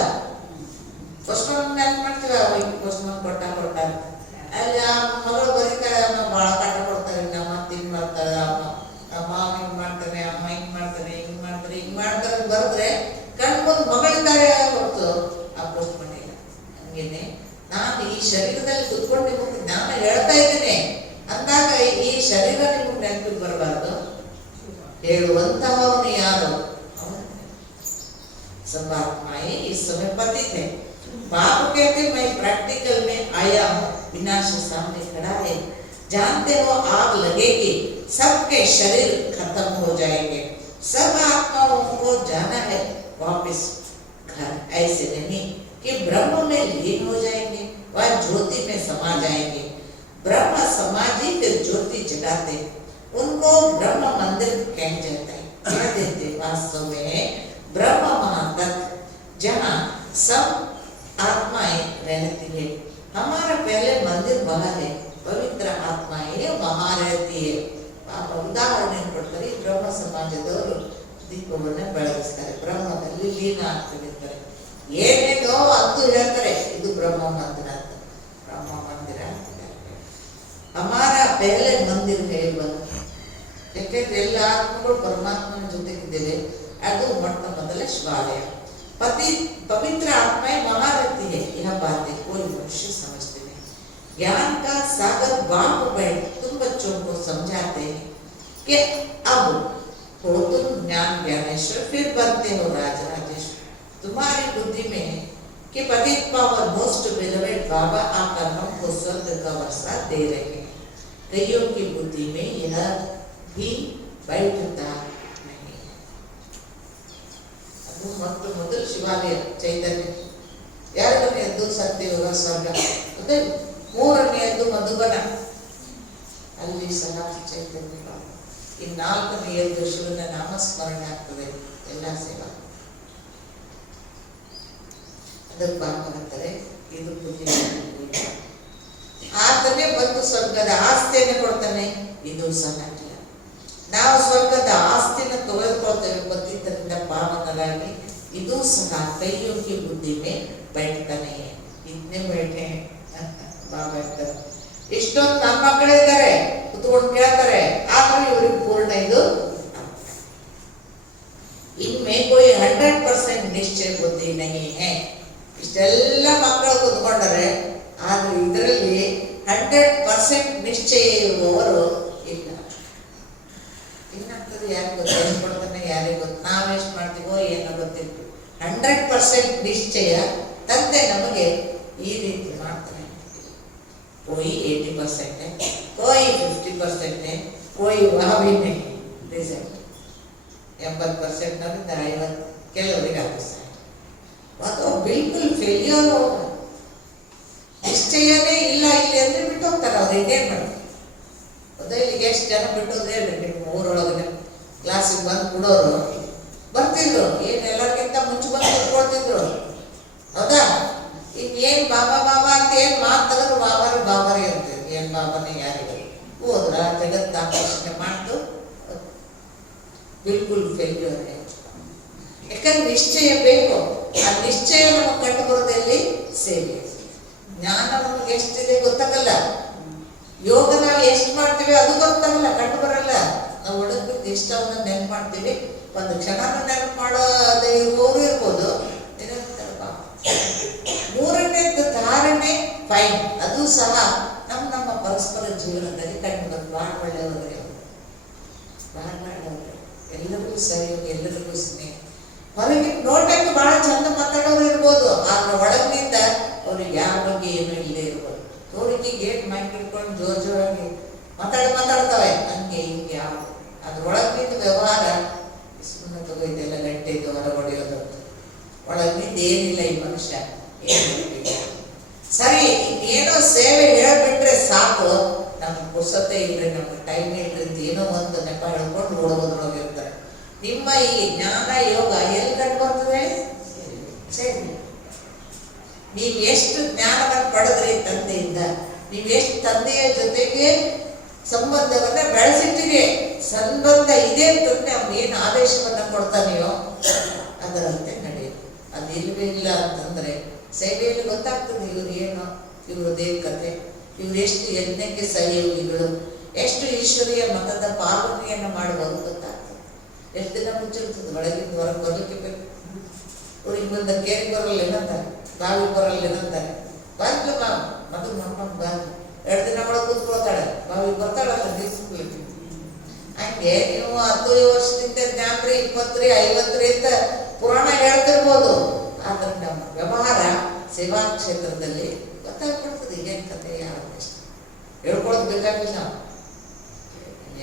ಪೋಸ್ಟ್ ಮನ್ ಏನ್ ಮಾಡ್ತೀವಿ, ಪೋಸ್ಟ್ ಮನ್ ಕೊಟ್ಟ ಅಲ್ಲಿ ಆ ಮಗಳು ಬರೀತಾಳೆ, ಬಾಳ ಕಾಟ ಕೊಡ್ತಾರೆ. ನಮ್ಮ ತಿನ್ ಮಾಡ್ತಾರೆ, ಅಮ್ಮ ಹಿಂಗ್ ಮಾಡ್ತಾನೆ, ಅಮ್ಮ ಹಿಂಗ್ ಮಾಡ್ತಾನೆ, ಹಿಂಗ್ ಮಾಡ್ತಾರೆ, ಹಿಂಗ್ ಮಾಡ್ತಾರೆ ಬರೆದ್ರೆ ಕಣ್ಮುಂದ್ ಮಗಳಿದ್ದಾರೆ ಹೊರತು ಆ ಪೋಸ್ಟ್ ಮನ್ ಇಲ್ಲ. ಹಂಗೇನೆ ನಾನು ಈ ಶರೀರದಲ್ಲಿ ಕುತ್ಕೊಂಡು ನಿಮಗೆ ಜ್ಞಾನ ಹೇಳ್ತಾ ಇದ್ದೇನೆ ಅಂದಾಗ ಈ ಶರೀರ ನಿಮಗೆ ನೆನಪಿಗೆ ಬರಬಾರ್ದು. ಹೇಳುವಂತಹವನು ಯಾರು? सब आत्माएं इस समय पतित है. बाप कहते मैं प्रैक्टिकल में आया हूँ, विनाश सामने खड़ा है. जानते हो आग लगेगी, सबके शरीर खत्म हो जाएंगे, सब आत्माओं को जाना है वापस घर. ऐसे नहीं कि ब्रह्म में लीन हो जाएंगे, वह ज्योति में समा जाएंगे. ब्रह्म समाधि फिर ज्योति जगाते, उनको ब्रह्म मंदिर कह जाता है. कह देते वास्तव में ब्रह्म महातत्व जहाँ सब आत्माएं रहती है. हमारा पहले मंदिर वहाँ है, पवित्र आत्माएं वहाँ रहती है. आप ಉದಾಹರಣೆ ಕೊಡ್ತಾರೆ. ಬ್ರಹ್ಮ ಸಮಾಜದವರು ದೀಪವನ್ನ ಬೆಳಗಿಸ್ತಾರೆ, ಬ್ರಹ್ಮದಲ್ಲಿ ಲೀನ ಆಗ್ತಿರ್ತಾರೆ. ಏನೇನೋ ಅಂತೂ ಹೇಳ್ತಾರೆ, ಇದು ಬ್ರಹ್ಮ ಮಂದಿರ ಅಂತ. ಬ್ರಹ್ಮ ಮಂದಿರ ಹಮಾರ ಪೆಹಲೆ ಮಂದಿರ ಹೇಳುವುದು. ಯಾಕೆಂದ್ರೆ ಎಲ್ಲ ಆತ್ಮಗಳು ಪರಮಾತ್ಮನ ಜೊತೆಗಿದ್ದೇವೆ. ಅದು ಮೊಟ್ಟ ಮೊದಲ ಶಿವಾಲಯ. पवित्र आत्माएं वहां रहती है. यह बातें कोई मनुष्य समझते नहीं. ज्ञान का सागर बाप बैठ तुम बच्चों को समझाते हैं कि अब हो तुम ज्ञान ज्ञानेश्वर, फिर बनते हो राज राजेश्वर. तुम्हारी बुद्धि में कि पतित पावन मोस्ट बेलवेट बाबा आकर हमको स्वर्ग का वर्षा दे रहे हैं। कईयों की बुद्धि में यह भी बैठता नहीं है। ಅದು ಮೊದಲು ಶಿವಾಲಯ ಚೈತನ್ಯ, ಎರಡನೆಯದ್ದು ಸತ್ಯಯುಗ ಸ್ವರ್ಗ, ಮತ್ತೆ ಮೂರನೆಯದ್ದು ಮಧುಬನ, ಅಲ್ಲಿ ಸಹ ಚೈತನ್ಯ. ಈ ನಾಲ್ಕನೆಯದ್ದು ಶಿವನ ನಾಮಸ್ಮರಣೆ ಆಗ್ತದೆ ಎಲ್ಲ ಸೇವಾ. ಅದಕ್ಕೆ ಭಾಗವತರೆ ಇದು ಪುಣ್ಯ. ಆತನೇ ಬಂದು ಸ್ವರ್ಗದ ಆಸ್ತಿಯನ್ನು ಕೊಡ್ತಾನೆ, ಇದು ಸಹ ಇಲ್ಲ. ನಾವು ಸ್ವರ್ಗದ ಆಸ್ತಿನ ತೆಗೆದುಕೊಳ್ತೇವೆ ಪತಿತರಿಂದ ಪಾವನರಾಗಿ, ಇದು ಸಹ ಕೈಯೋಗಿ ಬುದ್ಧಿ ಮೇ बैठताನೆ ಇದನ್ನೇ ಬೇಟೆ ಬಾಬಾ ಹೇಳ್ತಾರೆ. ಇಷ್ಟೊಂದು ನಮ್ಮ ಮಕ್ಕಳು ಇದ್ದಾರೆ ಕುತ್ಕೊಂಡು ಕೇಳ್ತಾರೆ, ಆದ್ರೆ ಇವ್ರಿಗೆ ಪೂರ್ಣ ಇದು इनमें कोई 100% निश्चय बुद्धि नहीं है. ಇಷ್ಟೆಲ್ಲ ಮಕ್ಕಳು ಕುತ್ಕೊಂಡರೆ ಆದ್ರೆ ಇದರಲ್ಲಿ 100% ನಿಶ್ಚಯ ಇರುವವರು ಇಲ್ಲ. ಏನಾಗ್ತದೆ ಯಾರಿಗೆ ಗೊತ್ತು, ಏನು ಕೊಡ್ತಾನೆ ಯಾರಿಗೆ ಗೊತ್ತು, ನಾವೆಷ್ಟು ಮಾಡ್ತೀವೋ ಏನೋ ಗೊತ್ತಿಲ್ಲ. 100% ನಿಶ್ಚಯ ತಂದೆ ನಮಗೆ ಈ ರೀತಿ ಮಾಡ್ತಾನೆ. कोई 80% है, कोई 50% है, कोई वह भी नहीं रिजल्ट 80% ನರಿಂದ 50 ಕೆಲವರಿಗೆ ಆಗ್ತದೆ. ಅದು ಬಿಲ್ಕುಲ್ ಫೇಲ್ಯೂರ್. ನಿಶ್ಚಯನೇ ಇಲ್ಲ ಇಲ್ಲಿ ಅಂದ್ರೆ ಬಿಟ್ಟು ಹೋಗ್ತಾರೆ. ಅವ್ರು ಇನ್ನೇನು ಮಾಡ್ತಾರೆ? ಅದೇ ಇಲ್ಲಿಗೆ ಎಷ್ಟು ಜನ ಬಿಟ್ಟೋದ್ರೆ ಹೇಳ್ರಿ, ನಿಮ್ಮ ಊರೊಳಗೆ ಕ್ಲಾಸಿಗೆ ಬಂದು ಬಿಡೋರು ಬರ್ತಿದ್ರು, ಏನು ಎಲ್ಲರಿಗಿಂತ ಮುಂಚೆ ಬಂದು ಕೂತ್ಕೊಳ್ತಿದ್ರು, ಹೌದಾ? ಇನ್ನೇನು ಬಾಬಾ ಬಾಬಾ ಅಂತ ಏನು ಮಾತಾಡಿದ್ರು ಬಾಬಾರು ಬಾಬಾರೇ ಇರ್ತೀವಿ. ಏನು ಬಾಬಾನೇ ಯಾರಿಗೆ ಹೋದ್ರ ಜಗತ್ತು ಆಕರ್ಷಣೆ ಮಾಡ್ತು, ಬಿಲ್ಕುಲ್ ಫೇಲ್ಯೂರ್. ಯಾಕಂದ್ರೆ ನಿಶ್ಚಯ ಬೇಕು. ಆ ನಿಶ್ಚಯ ನಮಗೆ ಕಂಡು ಬರೋದಲ್ಲಿ ಸೇವೆ. ಜ್ಞಾನ ನಮಗೆ ಎಷ್ಟಿದೆ ಗೊತ್ತಾಗಲ್ಲ, ಯೋಗ ನಾವು ಎಷ್ಟು ಮಾಡ್ತೀವಿ ಅದು ಗೊತ್ತಾಗಲ್ಲ, ಕಂಡು ಬರಲ್ಲ. ನಾವು ಒಳಗಿದ್ದು ಇಷ್ಟವನ್ನ ನೆನಪು ಮಾಡ್ತೀವಿ, ಒಂದು ಕ್ಷಣನೂ ನೆನಪು ಮಾಡೋದೇ ಇರುವವರು ಇರ್ಬೋದು. ಮೂರನೇದು ಧಾರಣೆ ಫೈನ್, ಅದು ಸಹ ನಮ್ಮ ಪರಸ್ಪರ ಜೀವನದಲ್ಲಿ ಕಂಡು ಬಂದು ಬಹಳ ಒಳ್ಳೆಯವರು, ಬಹಳ ಒಳ್ಳೆಯವರು, ಎಲ್ಲರಿಗೂ ಸಹಯೋಗ, ಎಲ್ಲರಿಗೂ ಸ್ನೇಹ. ಹೊರಗೆ ನೋಟಕ್ಕೆ ಬಹಳ ಚಂದ ಮಾತಾಡೋರು ಇರ್ಬೋದು, ಆದ್ರೆ ಒಳಗಿನಿಂದ ಅವ್ರಿಗೆ ಯಾರ ಬಗ್ಗೆ ಏನೂ ಇಲ್ಲೇ ಇರ್ಬೋದು. ತೋರಿಕೆಗೆ ಏನು ಮೈಕ್ ಇಟ್ಕೊಂಡು ಜೋರಾಗಿ ಮಾತಾಡ್ತವೆ, ಹಂಗೆ ಹಿಂಗೆ ಯಾವ ಅದ್ರೊಳಗಿನಿಂದ ವ್ಯವಹಾರ ಸುಮ್ಮನೆ ತಗೋ, ಇದೆಲ್ಲ ಗಂಟೆ ಇದು ಹೊರ ಹೊಡೆಯೋದು, ಒಳಗಿನಿಂದ ಏನಿಲ್ಲ ಈ ಮನುಷ್ಯ ಏನು ಸರಿ. ಇನ್ನೇನೋ ಸೇವೆ ಹೇಳ್ಬಿಟ್ರೆ ಸಾಕು, ನಮ್ಗೆ ಪುರ್ಸತೆ ಇಲ್ರಿ, ನಮ್ಗೆ ಟೈಮ್ ಇಲ್ರಿ ಅಂತ ಏನೋ ಒಂದು ನೆಪ ಹೇಳ್ಕೊಂಡು ಓಡೋದ್ರೊಳಗಿರ್ತಾರೆ. ನಿಮ್ಮ ಈ ಜ್ಞಾನ ಯೋಗ ಎಲ್ಲಿ ಕಂಡು ಬರ್ತದೆ? ಸರಿ, ನೀವು ಎಷ್ಟು ಜ್ಞಾನವನ್ನು ಪಡೆದ್ರಿ ತಂದೆಯಿಂದ, ನೀವು ಎಷ್ಟು ತಂದೆಯ ಜೊತೆಗೆ ಸಂಬಂಧವನ್ನ ಬೆಳೆಸಿಟ್ಟಿರಿ, ಸಂಬಂಧ ಇದೆ ಅಂತಂದ್ರೆ ಅವ್ನು ಏನು ಆದೇಶವನ್ನ ಕೊಡ್ತಾನೆಯೋ ಅದರಂತೆ ನಡೆಯುತ್ತೆ. ಅದು ಇಲ್ವೇ ಇಲ್ಲ ಅಂತಂದ್ರೆ ಸೇವೆಯಲ್ಲಿ ಗೊತ್ತಾಗ್ತದೆ ಇವ್ರು ಏನು, ಇವ್ರದೇ ಕತೆ, ಇವ್ರು ಎಷ್ಟು ಯಜ್ಞಕ್ಕೆ ಸಹಯೋಗಿಗಳು, ಎಷ್ಟು ಈಶ್ವರಿಯ ಮತದ ಪಾಲನೆಯನ್ನು ಮಾಡುವುದು ಗೊತ್ತಾಗ್ತದೆ. ಎಷ್ಟು ದಿನ ಮುಚ್ಚಿರ್ತದೆ, ಒಳಗಿಂದ ಹೊರಗೆ ಬರ್ಲಿಕ್ಕೆ ಬೇಕು. ಊರಿಗೆ ಬಂದ ಕೇರಿಗೆ ಬರಲ್ಲ ಏನಂತಾರೆ, ಬಾವಿ ಬರಲ್ಲ ಏನಂತಾರೆ, ಬಂದ್ಲು ಬಾವು ಮದುವೆ ಮಾಡ್ಕೊಂಡು ಬಂದು 2 ದಿನ ಒಳಗೆ ಕೂತ್ಕೊಳ್ತಾಳೆ, ಬಾವಿ ಬರ್ತಾಳಲ್ಲ ದಿವ್ಸಕ್ಕೆ. ಹಂಗೆ ನೀವು 10 ವರ್ಷದಿಂದ ಜ್ಞಾನ್ರಿ 20 50 ಅಂತ ಪುರಾಣ ಹೇಳ್ತಿರ್ಬೋದು, ಆದ್ರೆ ನಮ್ಮ ವ್ಯವಹಾರ ಸೇವಾ ಕ್ಷೇತ್ರದಲ್ಲಿ ಗೊತ್ತಾಗ್ಬಿಡ್ತದೆ ಏನು ಕತೆ, ಯಾರು ಎಷ್ಟು ಹೇಳ್ಕೊಳೋದು ಬೇಕಾಗಿಲ್ಲ. ನಾವು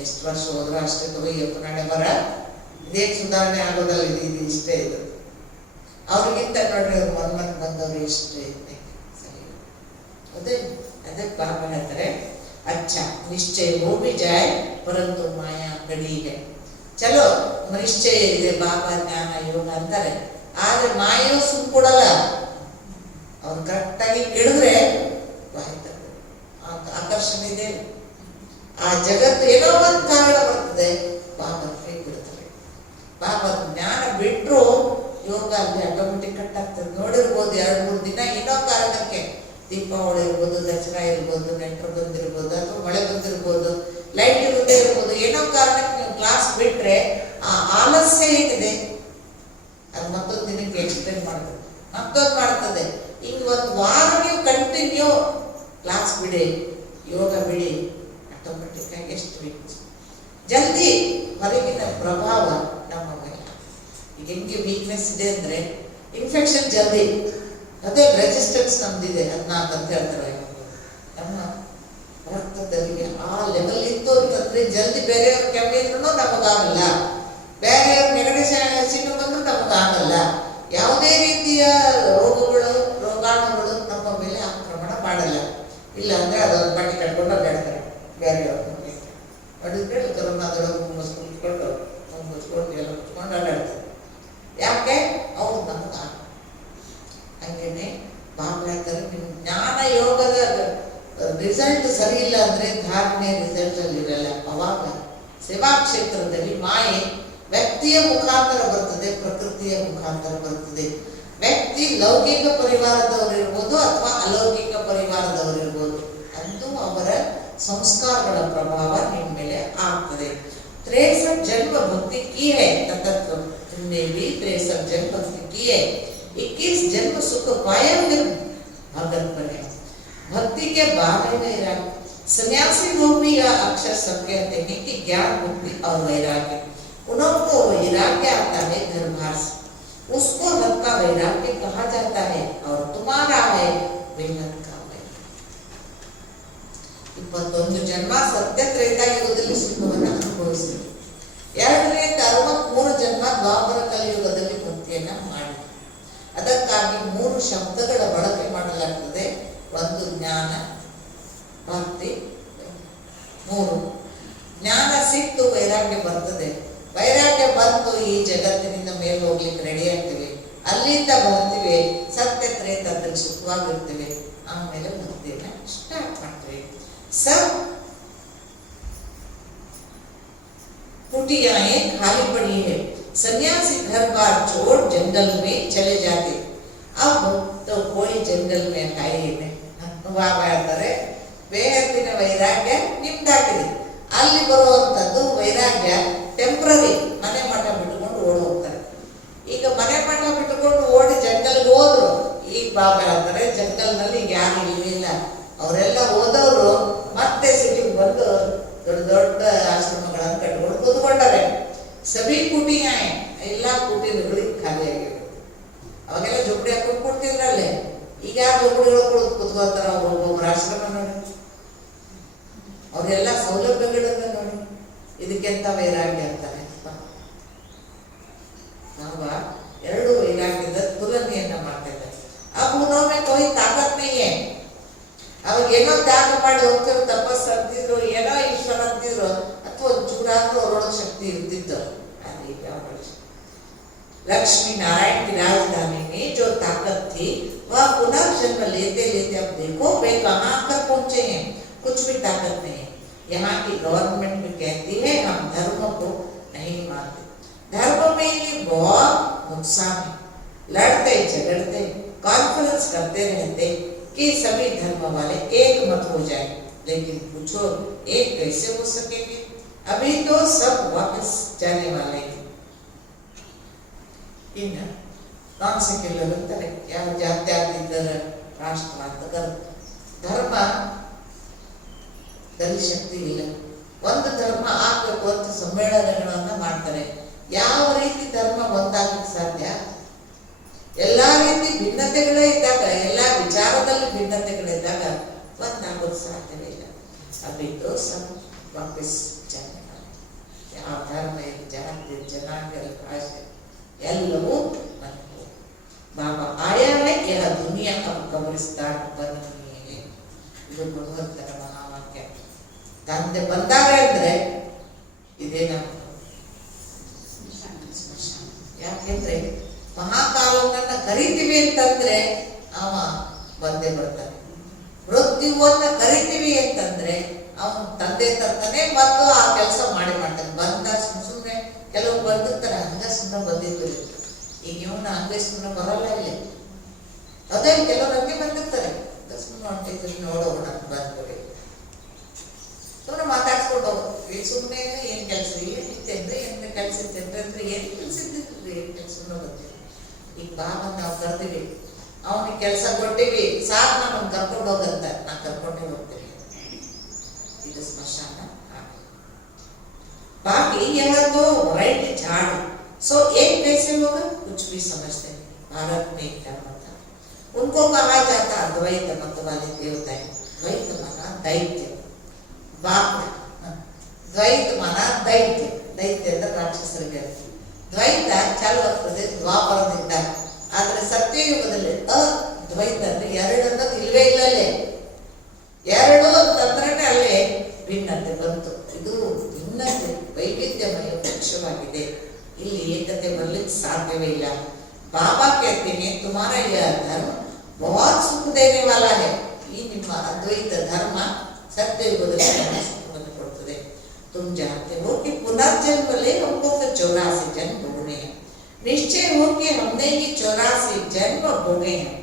ಎಷ್ಟು ವರ್ಷ ಹೋದ್ರೂ ಅಷ್ಟೇ ತಗೋ, ಇವತ್ತು ನಾಳೆ ಬರ ಇದೇನು ಸುಧಾರಣೆ ಆಗೋದಲ್ಲ, ಇದು ಇಷ್ಟೇ ಇದು. ಅವ್ರಿಗಿಂತ ನೋಡ್ರಿ ಅವ್ರು ಮನ್ಮನ್ ಬಂದವರು ಎಷ್ಟು ಐತೆ ಸರಿ. ಅದೇ ಬಾಬಾ ಹೇಳ್ತಾರೆ, ಅಚ್ಚ ನಿಶ್ಚಯ ಹೋ ಭಿ ಜಾಯ್ ಪರಂತು ಮಾಯಾ ಗಡಿ ಇದೆ. ಚಲೋ ನಿಶ್ಚಯ ಇದೆ, ಬಾಬಾ ಜ್ಞಾನ ಯೋಗ ಅಂತಾರೆ, ಆದ್ರೆ ಮಾಯೋ ಸುಮ್ ಕೊಡಲ್ಲ. ಅವ್ರು ಕರೆಕ್ಟಾಗಿ ಹಿಡಿದ್ರೆ ಆಕರ್ಷಣೆ ಇದೆ. ಆ ಜಗತ್ತು ಏನೋ ಒಂದು ಕಾರಣ ಬರ್ತದೆ, ಬಾಬಾ ಕೈ ಬಿಡ್ತಾರೆ. ಬಾಬಾ ಜ್ಞಾನ ಬಿಟ್ರು ಯೋಗ ಅಲ್ಲಿ ಆಟೋಮೆಟಿಕ್ ಕಟ್ ಆಗ್ತದೆ. ನೋಡಿರ್ಬೋದು 2-3 ದಿನ ಏನೋ ಕಾರಣಕ್ಕೆ, ದೀಪಾವಳಿ ಇರ್ಬೋದು, ದಸರಾ ಇರ್ಬೋದು, ನೆಂಟರು ಬಂದಿರ್ಬೋದು, ಅಥವಾ ಮಳೆ ಬಂದಿರ್ಬೋದು, ಲೈಟ್ ಇರೋದೇ ಇರ್ಬೋದು, ಏನೋ ಕಾರಣಕ್ಕೆ ನೀವು ಕ್ಲಾಸ್ ಬಿಟ್ರೆ ಆ ಆಲಸ್ಯ ಏನಿದೆ ಅದು ಮತ್ತೊಂದು ದಿನಕ್ಕೆ ಎಕ್ಸ್ಟೆಂಡ್ ಮಾಡ್ತದೆ, ಮತ್ತೊಂದು ಮಾಡ್ತದೆ. ಹಿಂಗೆ ಒಂದು ವಾರ ನೀವು ಕಂಟಿನ್ಯೂ ಕ್ಲಾಸ್ ಬಿಡಿ, ಯೋಗ ಬಿಡಿ, ಆಟೋಮೆಟಿಕ್ ಆಗಿ ಎಷ್ಟು ವೀಕ್ನೆಸ್ ಜಲ್ದಿ ಹೊರಗಿನ ಪ್ರಭಾವ ನಮ್ಮ ಮೇಲೆ. ಈಗ ಹೆಂಗೆ ವೀಕ್ನೆಸ್ ಇದೆ ಅಂದರೆ ಇನ್ಫೆಕ್ಷನ್ ಜಲ್ದಿ, ಅದೇ ರೆಸಿಸ್ಟೆನ್ಸ್ ನಮ್ದಿದೆ 14 ಅಂತ ಹೇಳ್ತಾರೆ. ನಮ್ಮ ರಕ್ತದಲ್ಲಿ ಆ ಲೆವೆಲ್ ಇತ್ತು ಅಂತಂದ್ರೆ ಜಲ್ದಿ ಬೇರೆಯವ್ರ ಕೆಮ್ಮು ಇದ್ರೂ ನಮಗಾಗಲ್ಲ, ಬೇರೆಯವ್ರ ನೆಗಡಿ ಸಿಟ್ಟು ಬಂದ್ರೂ ನಮಗಾಗಲ್ಲ. ಯಾವುದೇ ರೀತಿಯ ರೋಗಾಣುಗಳು ನಮ್ಮ ಮೇಲೆ ಆಕ್ರಮಣ ಮಾಡಲ್ಲ. ಇಲ್ಲ ಅಂದ್ರೆ ಅದೊಂದು ಬಟ್ಟೆ ಕಟ್ಕೊಂಡು ಅಡ್ಡಾಡ್ತಾರೆ ಬೇರೆಯವ್ರ ಅಡಿದ್ರೆ ಕರೋನಾದೊಳಗೆ ಮುಗಿಸ್ಕೊಂಡು ಎಲ್ಲ ಮುಚ್ಕೊಂಡು ಅಡ್ಡಾಡ್ತಾರೆ. ಯಾಕೆ? ಅವ್ರು ನಮಗ ಹಂಗೇನೆ ಬಾಬಾ ಹೇಳ್ತಾರೆ, ನಿಮ್ ಜ್ಞಾನ ಯೋಗದ ರಿಸಲ್ಟ್ ಸರಿ ಇಲ್ಲ ಅಂದ್ರೆ ಧಾರಣೆ ರಿಸಲ್ಟ್ ಅಲ್ಲಿ ಇರಲ್ಲ. ಅವಾಗ ಸೇವಾ ಕ್ಷೇತ್ರದಲ್ಲಿ ಮಾಯೆ ವ್ಯಕ್ತಿಯ ಮುಖಾಂತರ ಬರ್ತದೆ, ಪ್ರಕೃತಿಯ ಮುಖಾಂತರ ಬರ್ತದೆ. ವ್ಯಕ್ತಿ ಲೌಕಿಕ ಪರಿವಾರದವರಿರ್ಬೋದು ಅಥವಾ ಅಲೌಕಿಕ ಪರಿವಾರದವರಿರ್ಬೋದು, ಅಂತೂ ಅವರ ಸಂಸ್ಕಾರಗಳ ಪ್ರಭಾವ ನಿಮ್ಮ ಮೇಲೆ ಆಗ್ತದೆ. 63 जन्म भक्ति की है तत्व तुमने भी 63 जन्म भक्ति की है, 21 जन्म सुख पाया फिर भगत बने। भक्ति के बाद वैराग्य, सन्यासी लोग भी यह अक्षर सब कहते हैं कि ज्ञान मुक्ति और वैराग्य, उनको वैराग्य आता है घर बाहर से, उसको हक का वैराग्य कहा जाता है और तुम्हारा है विनत का वैराग्य। 21 जन्म सत्य त्रेता युगದಲ್ಲಿ ಸುಖವನ್ನು ಅನುಭವಿಸಿದರು. 263 ಜನ್ಮ ದ್ವಾಪರ ಕಲಿಯುಗದಲ್ಲಿ ಭಕ್ತಿಯನ್ನ ಮಾಡಿ. ಅದಕ್ಕಾಗಿ 3 ಶಬ್ದಗಳ ಬಳಕೆ ಮಾಡಲಾಗ್ತದೆ. 1 ಜ್ಞಾನ, ಭಕ್ತಿ, 3 ಜ್ಞಾನ ಸಿಕ್ತು ವೈರಾಗ್ಯ ಬರ್ತದೆ. ವೈರಾಗ್ಯ ಬಂತು ಈ ಜಗತ್ತಿನಿಂದ ಮೇಲೆ ಹೋಗ್ಲಿಕ್ಕೆ ರೆಡಿ ಆಗ್ತೀವಿ, ಅಲ್ಲಿಂದ ಬರ್ತೀವಿ, ಸತ್ಯ ತ್ರೇತದಲ್ಲಿ ಸುಖವಾಗಿರ್ತೀವಿ, ಆಮೇಲೆ ಭಕ್ತಿಯನ್ನ ಸ್ಟಾರ್ಟ್ ಮಾಡ್ತೀವಿ. सब कुटियाएं खाली पड़ी है, सन्यासी घर बार छोड़ जंगल में चले जाते, अब तो कोई जंगल में है ही नहीं. ಬಾಬಾ ಹೇಳ್ತಾರೆ, ಬೇಹದ್ದಿನ ವೈರಾಗ್ಯ ನಿಮ್ದಾಗಿದೆ. ಅಲ್ಲಿ ಬರುವಂತದ್ದು ವೈರಾಗ್ಯ ಟೆಂಪ್ರರಿ. ಮನೆ ಮಠ ಬಿಟ್ಕೊಂಡು ಓಡಿ ಹೋಗ್ತಾರೆ. ಈಗ ಮನೆ ಮಠ ಬಿಟ್ಕೊಂಡು ಓಡಿ ಜಂಗಲ್ಗೆ ಹೋದ್ರು. ಈಗ ಬಾಬಾ ಹೇಳ್ತಾರೆ, ಜಂಗಲ್ನಲ್ಲಿ ಯಾರು ಇಲ್ಲ, ಅವರೆಲ್ಲ ಹೋದವರು ಮತ್ತೆ ಸಿಟಿಗೆ ಬಂದು ದೊಡ್ಡ ದೊಡ್ಡ ಆಶ್ರಮಗಳನ್ನು ಕಟ್ಕೊಂಡು ಕೂತ್ಕೊಂಡಾರೆ. ಸಭಿ ಕುಟಿಯ ಎಲ್ಲ ಕುಟೀರಗಳಿಗೆ ಖಾಲಿ ಆಗಿವೆ. ಅವಾಗೆಲ್ಲ ಜೋಪಡಿ ಹಾಕೊಂಡು ಕೊಡ್ತಿದ್ರಲ್ಲೇ, ಈಗ ಯಾವ ಜೋಪಡಿಗಳು ಕೂತ್ಕೊಳ್ತಾರ? ಒಬ್ಬೊಬ್ಬರ ಆಶ್ರಮ ನೋಡಿ, ಅವರೆಲ್ಲ ಸೌಲಭ್ಯಗಳನ್ನ ನೋಡಿ. ಇದಕ್ಕೆಂತ ವೈರಾಗ್ಯ ಅಂತಾರೆ. ನಾವು 2 ವೈರಾಗ್ಯದ ತುಲನೆಯನ್ನ ಮಾಡ್ತಾ ಇದ್ದಾರೆ. अब उन्होंने कोई ताकत नहीं है. ಅವಾಗ ಏನೋ ತ್ಯಾಗ ಮಾಡಿ ಹೋಗ್ತಿರೋ, ತಪಸ್ಸು ಅಂತಿದ್ರು, ಏನೋ ಈಶ್ವರ ಅಂತಿದ್ರು, ಅಥವಾ ಚೂರಾದ್ರೂ ಅವರೊಳಗೆ ಶಕ್ತಿ ಇರ್ತಿತ್ತು. लक्ष्मी नारायण की राजधानी में जो ताकत थी वह पुनर्जन्म लेते लेते अब देखो वे कहाँ तक पहुंचे हैं. कुछ भी ताकत नहीं है. यहाँ की गवर्नमेंट भी कहती है हम धर्म को नहीं मानते. धर्म में ये बहुत नुकसान है. लड़ते झगड़ते कॉन्फ्रेंस करते रहते कि सभी धर्म वाले एक मत हो जाए, लेकिन पूछो एक कैसे हो सकेंगे? अभी तो सब वापस जाने वाले हैं. ಇನ್ನು ನಾನ್ ಸೆಕ್ಯುಲರ್ ಅಂತಾರೆ, ಯಾವ ಜಾತ್ಯಾತೀತರ ರಾಷ್ಟ್ರ ಅಂತ. ಧರ್ಮದಲ್ಲಿ ಶಕ್ತಿ ಇಲ್ಲ. ಒಂದು ಧರ್ಮ ಆಗ್ಬೇಕು ಅಂತ ಸಮ್ಮೇಳನಗಳನ್ನ ಮಾಡ್ತಾರೆ. ಯಾವ ರೀತಿ ಧರ್ಮ ಒಂದಾಗಲಿಕ್ಕೆ ಸಾಧ್ಯ? ಎಲ್ಲಾ ರೀತಿ ಭಿನ್ನತೆಗಳೇ ಇದ್ದಾಗ, ಎಲ್ಲಾ ವಿಚಾರದಲ್ಲಿ ಭಿನ್ನತೆಗಳಿದ್ದಾಗ ಒಂದಾಗೋದು ಸಾಧ್ಯವೇ ಇಲ್ಲ. ಅಬಿಟ್ಟು ವಾಪಸ್ ಜನ, ಯಾವ ಧರ್ಮ, ಜಾತಿ, ಜನಾಂಗ, ಭಾಷೆ ಎಲ್ಲವೂ ಬಂತು. ಬಾಬಾ ಆಯಾ ಹೈ ಯಹ ದುನಿಯಾ ಅಬ್ ಕಬ್ರಿಸ್ತಾನ್ ಬನ್ನಿ. ಇದು ಭಗವಂತನ ಮಹಾವಾಕ್ಯ. ತಂದೆ ಬಂದಾಗ ಅಂದ್ರೆ ಇದೇ ನಮ್ಮ ಸ್ಮಶಾನ. ಯಾಕೆಂದ್ರೆ ಮಹಾಕಾಲವನ್ನ ಕರಿತೀವಿ ಅಂತಂದ್ರೆ ಅವ ಬಂದೇ ಬರ್ತಾನೆ. ಮೃತ್ಯುವನ್ನ ಕರಿತೀವಿ ಅಂತಂದ್ರೆ ಅವನು ತಂದೆ ತರ್ತಾನೆ ಮತ್ತು ಆ ಕೆಲಸ ಮಾಡ್ತಾನೆ. ಬಂದಾಗ ಸುಮ್ಮನೆ ಕೆಲವು ಬಂದಿರ್ತಾರೆ, ಹಂಗ ಸುಮ್ಮನೆ ಬಂದಿದ್ರು. ಈಗ ಇವನ್ನ ಹಂಗೆ ಸುಮ್ಮನೆ ಬರಲ್ಲ ಇಲ್ಲಿ. ಅದೇ ಕೆಲವ್ರು ಹಂಗೆ ಬಂದಿರ್ತಾರೆ, ಸುಮ್ಮನೆ ಹೊಂಟಿದ್ರು, ನೋಡೋಣ ಬಂದ್ರಿ, ಸುಮ್ಮನೆ ಮಾತಾಡ್ಸ್ಕೊಂಡು ಹೋಗ್ತೀವಿ. ಸುಮ್ಮನೆ ಏನ್ ಕೆಲಸ, ಏನಿತ್ತೇನ್ರಿ, ಏನ್ ಕೆಲಸ ಇತ್ತೇನ್ರಿ ಅಂದ್ರೆ ಏನ್ ಕೆಲಸ ಇದ್ದಿದ್ರಿ, ಏನ್ ಕೆಲಸ ಬಂದಿರಿ. ಈಗ ಬಾಬನ್ ನಾವು ಕರ್ದಿವಿ, ಅವನಿಗೆ ಕೆಲಸ ಕೊಟ್ಟಿವಿ, ಸಾಕು ನಮ್ಮನ್ನು ಕರ್ಕೊಂಡು ಹೋಗಂತ. ನಾ ಕರ್ಕೊಂಡೇ ಹೋಗ್ತೀವಿ. ಇದು ಸ್ಮಶಾನ. बाकी यह तो राइट झाड़. सो एक कैसे होगा? कुछ भी समझते नहीं. भारत में क्या होता, उनको कहा जाता द्वैत मत वाले देवता है। द्वैत माना दैत्य, बाप ದ್ವೈತ ಮಾನ ದೈತ್ಯ, ದೈತ್ಯ ಅಂದ್ರೆ ರಾಕ್ಷಸರಿಗೆ. ದ್ವೈತ ಚಾಲು ಆಗ್ತದೆ ದ್ವಾಪರದಿಂದ. ಆದ್ರೆ ಸತ್ಯಯುಗದಲ್ಲಿ ಅದ್ವೈತ ಅಂದ್ರೆ ಎರಡು ಅನ್ನೋದು ಇಲ್ವೇ ಇಲ್ಲಲ್ಲೇ. ಎರಡು ಅಂತಂದ್ರೆ ಅಲ್ಲೇ ಭಿನ್ನತೆ ಬಂತು. ಇದು ಭಿನ್ನತೆ ವೈವಿಧ್ಯಮಯ ಪಕ್ಷವಾಗಿದೆ. ಇಲ್ಲಿ ಏಕತೆ ಬರ್ಲಿಕ್ಕೆ ಸಾಧ್ಯವೇ ಇಲ್ಲ. ಬಾಬಾ कहते हैं तुम्हारा यह धर्म बहुत सुख देने वाला है. ಈ ನಿಮ್ಮ ಅದ್ವೈತ ಧರ್ಮ ಸತ್ಯಯುಗದಲ್ಲಿ ಸುಖವನ್ನು ಕೊಡುತ್ತದೆ. तुम जानते हो कि पुनर्जन्म ले हमको फिर 84 जन्म भोगने हैं. निश्चय हो कि हमने ही 84 जन्म भोगे हैं.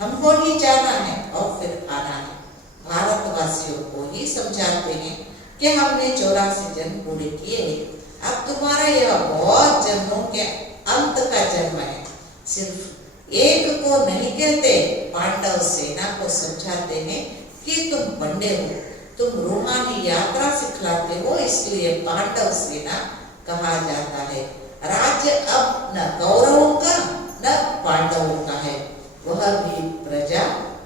हमको ही जाना है और फिर आना है. भारतवासियों को ही समझाते हैं कि हमने 84 जन्म पूरे किए हैं. अब तुम्हारा यह बहुत जन्मों के अंत का जन्म है. सिर्फ एक को नहीं कहते. पांडव सेना को समझाते हैं कि तुम पंडे हो, तुम रूहानी यात्रा सिखलाते हो, इसलिए पांडव सेना कहा जाता है. राज्य अब न कौरवों का न पांडवों का है. वह भी प्रजा,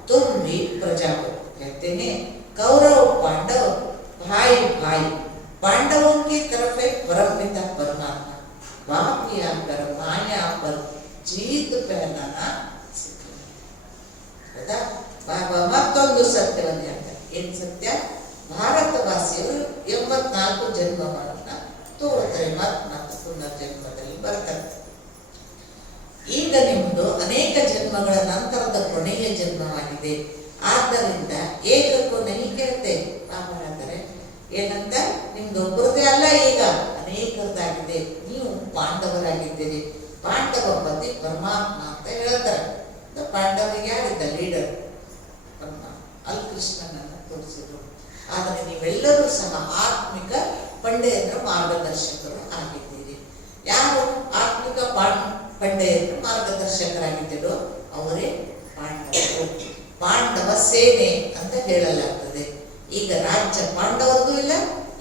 तुम भी प्रजा हो. कहते हैं कौरव पांडव भाई भाई. पांडवों की तरफ है परमपिता परमात्मा. बाप की आकर माया पर जीत पहनाना ಸಿಕ್ಕಿದೆ. ಬಾಬಾ ಮತ್ತೊಂದು ಸತ್ಯವನ್ನು ಹೇಳ್ತಾರೆ. ಏನ್ ಸತ್ಯ? ಭಾರತವಾಸಿಯರು 84 ಜನ್ಮವನ್ನು ತೋರುತ್ತಾರೆ. ಮತ್ತೆ ಪುನರ್ಜನ್ಮದಲ್ಲಿ ಬರ್ತಾರೆ. ಈಗ ನಿಮ್ಮದು ಅನೇಕ ಜನ್ಮಗಳ ನಂತರದ ಕೊನೆಯ ಜನ್ಮವಾಗಿದೆ. ಆದ್ದರಿಂದ ಏಕಕ್ಕೂ ನಹಿ ಕೇಳ್ತೆ. ಬಾಬಾ ಹೇಳ್ತಾರೆ ಏನಂತ, ನಿಮ್ದು ಒಬ್ಬರದೇ ಅಲ್ಲ, ಈಗ ಅನೇಕರದಾಗಿದೆ. ನೀವು ಪಾಂಡವರಾಗಿದ್ದೀರಿ. ಪಾಂಡವ ಪತಿ ಪರಮಾತ್ಮ ಅಂತ ಹೇಳ್ತಾರೆ. ಪಾಂಡವರಿಗೆ ಯಾರಿದ್ದ ಲೀಡರ್? ಅಲ್ಲಿ ಕೃಷ್ಣನನ್ನು ತೋರಿಸಿದ್ರು. ಆದರೆ ನೀವೆಲ್ಲರೂ ಸಹ ಆತ್ಮಿಕ ಪಂಡೆಯರ ಮಾರ್ಗದರ್ಶಕರು ಆಗಿದ್ದೀರಿ. ಯಾರು ಆತ್ಮಿಕ ಪಂಡೆಯರ ಮಾರ್ಗದರ್ಶಕರಾಗಿದ್ದೀರೋ ಅವರೇ ಪಾಂಡವರು. ಪಾಂಡವ ಸೇನೆ ಅಂತ ಹೇಳಲಾಗ್ತದೆ. ಈಗ ರಾಜ್ಯ ಪಾಂಡವರದು ಇಲ್ಲ,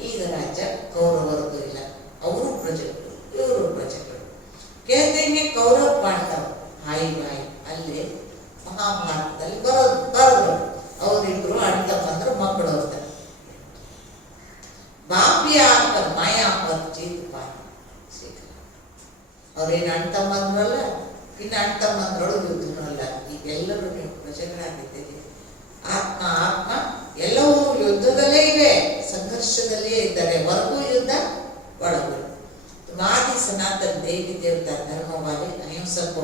ಈಗ ರಾಜ್ಯ ಕೌರವರದು ಇಲ್ಲ. ಅವರು ಪ್ರಜೆಗಳು, ಇವರು ಪ್ರಜೆಗಳು. कहते हैं कौरव पांडव भाई भाई. ಅಲ್ಲಿ ಮಹಾಭಾರತದಲ್ಲಿ ಬರೋದು ಅವರಿಬ್ರು ಅಣ್ಣ ತಮ್ಮಂದ್ರು ಮಕ್ಕಳು ಹೋಗ್ತಾರೆ. ಬಾಪಿ ಆಕರ್ ಮಾಯಾ ಪರ್ ಜೀತ್ ಪಾಯಿ. ಅವ್ರೇನು ಅಣ್ಣ ತಮ್ಮಂದ್ರಲ್ಲ, ಇನ್ನು ಅಣ್ಣ ತಮ್ಮಂದ್ರೊಳಗೆ ಯುದ್ಧನೂ ಅಲ್ಲ. ಈಗೆಲ್ಲರೂ ನೀವು ಪ್ರಜೆಗಳಾಗಿದ್ದೀರಿ. ಆತ್ಮ ಆತ್ಮ ಎಲ್ಲವೂ ಯುದ್ಧದಲ್ಲೇ ಇವೆ, ಸಂಘರ್ಷದಲ್ಲೇ ಇದ್ದಾರೆ. ಹೊರಗೂ ಯುದ್ಧ, ಒಳಗೂ. ಆದಿ ಸನಾತನ ದೇವಿ ದೇವತಾ ಧರ್ಮವಾಗಿ ಅಹಿಂಸಕ.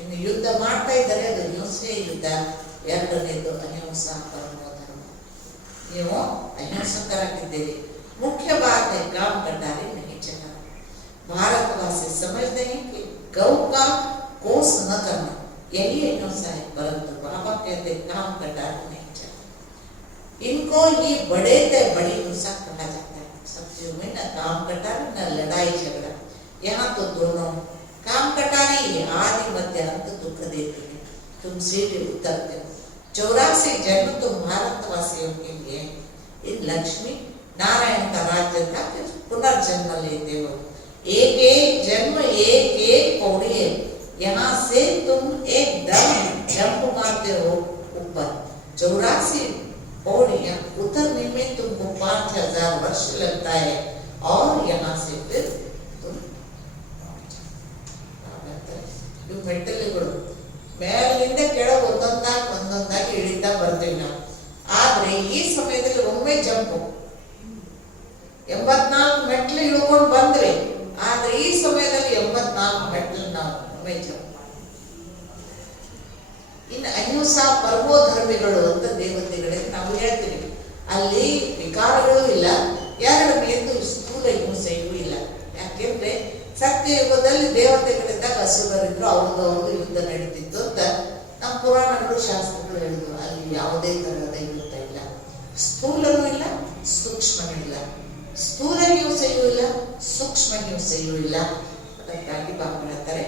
ಇನ್ನು ಯುದ್ಧ ಮಾಡ್ತಾ ಇದ್ದಾರೆ, ಅದು ಹಿಂಸೆ ಯುದ್ಧ. ಎರಡನೇದು ಅಹಿಂಸಾ ಪರಮೋ ಧರ್ಮ. ನೀವು ಅಹಿಂಸಕರಾಗಿದ್ದೀರಿ. ಮುಖ್ಯ बात है काम कटारी नहीं चला. भारतवासी समझते हैं कि गौ का कोस न करना यही अहिंसा है, परंतु बाबा कहते काम कटारी नहीं चला. इनको ही बड़े ते बड़ी हिंसा कहा जाता है. सब्जियों में न काम कटारी न लड़ाई झगड़ा. यहाँ तो दोनों काम कटारी है. आदि मध्य अंत दुख देते हैं. तुम सीधे उतरते हो. 84 जन्म तुम भारतवासियों के लिए. इन लक्ष्मी नारायण का राज्य था, फिर पुनर्जन्म लेते हो. एक एक जन्म एक एक पौड़ी है. यहाँ से तुम एकदम जंप मारते हो ऊपर. 84 पौड़ियां उतरने में तुमको 5000 वर्ष लगता है. और यहाँ से फिर तुम ಇವು ಮೆಟ್ಟಲುಗಳು ಮೇಲಿಂದ ಕೆಳಗೆ ಒಂದೊಂದಾಗಿ ಇಳಿತಾ ಬರ್ತೀವಿ ನಾವು. ಆದ್ರೆ ಈ ಸಮಯದಲ್ಲಿ ಒಮ್ಮೆ ಜಂಪು 84 ಮೆಟ್ಲು ಇಳ್ಕೊಂಡು ಬಂದ್ವಿ. ಆದ್ರೆ ಈ ಸಮಯದಲ್ಲಿ 84 ಮೆಟ್ಲು ನಾವು ಒಮ್ಮೆ ಜಂಪ್ ಮಾಡಿ. ಇನ್ನು ಅಹಿಂಸಾ ಪರಮೋಧರ್ಮಿಗಳು ಅಂತ ದೇವತೆಗಳಿಗೆ ನಾವು ಹೇಳ್ತೀವಿ. ಅಲ್ಲಿ ವಿಕಾರಗಳು ಇಲ್ಲ, ಎರಡನೇದು ಸ್ಥೂಲ ಹಿಂಸೆಯೂ ಇಲ್ಲ. ಯಾಕೆಂದ್ರೆ ಸತ್ಯಯುಗದಲ್ಲಿ ದೇವತೆಗಳಿದ್ದಾಗ ಅಸುರರಿದ್ರು, ಅವ್ರದ್ದು ಯುದ್ಧ ನಡೀತಿತ್ತು ಅಂತ ನಮ್ಮ ಪುರಾಣಗಳು ಶಾಸ್ತ್ರಗಳು ಹೇಳಿದ್ರು. ಅಲ್ಲಿ ಯಾವುದೇ ತರಹದ ಯುದ್ಧ ಇಲ್ಲ, ಸ್ಥೂಲನೂ ಇಲ್ಲ, ಸೂಕ್ಷ್ಮನೂ ಇಲ್ಲ. ಸ್ಥೂಲ ಹಿಂಸೆಯೂ ಇಲ್ಲ, ಸೂಕ್ಷ್ಮ ಹಿಂಸೆಯೂ ಇಲ್ಲ. ಅದಕ್ಕಾಗಿ ಬಾಬಾ ಹೇಳ್ತಾರೆ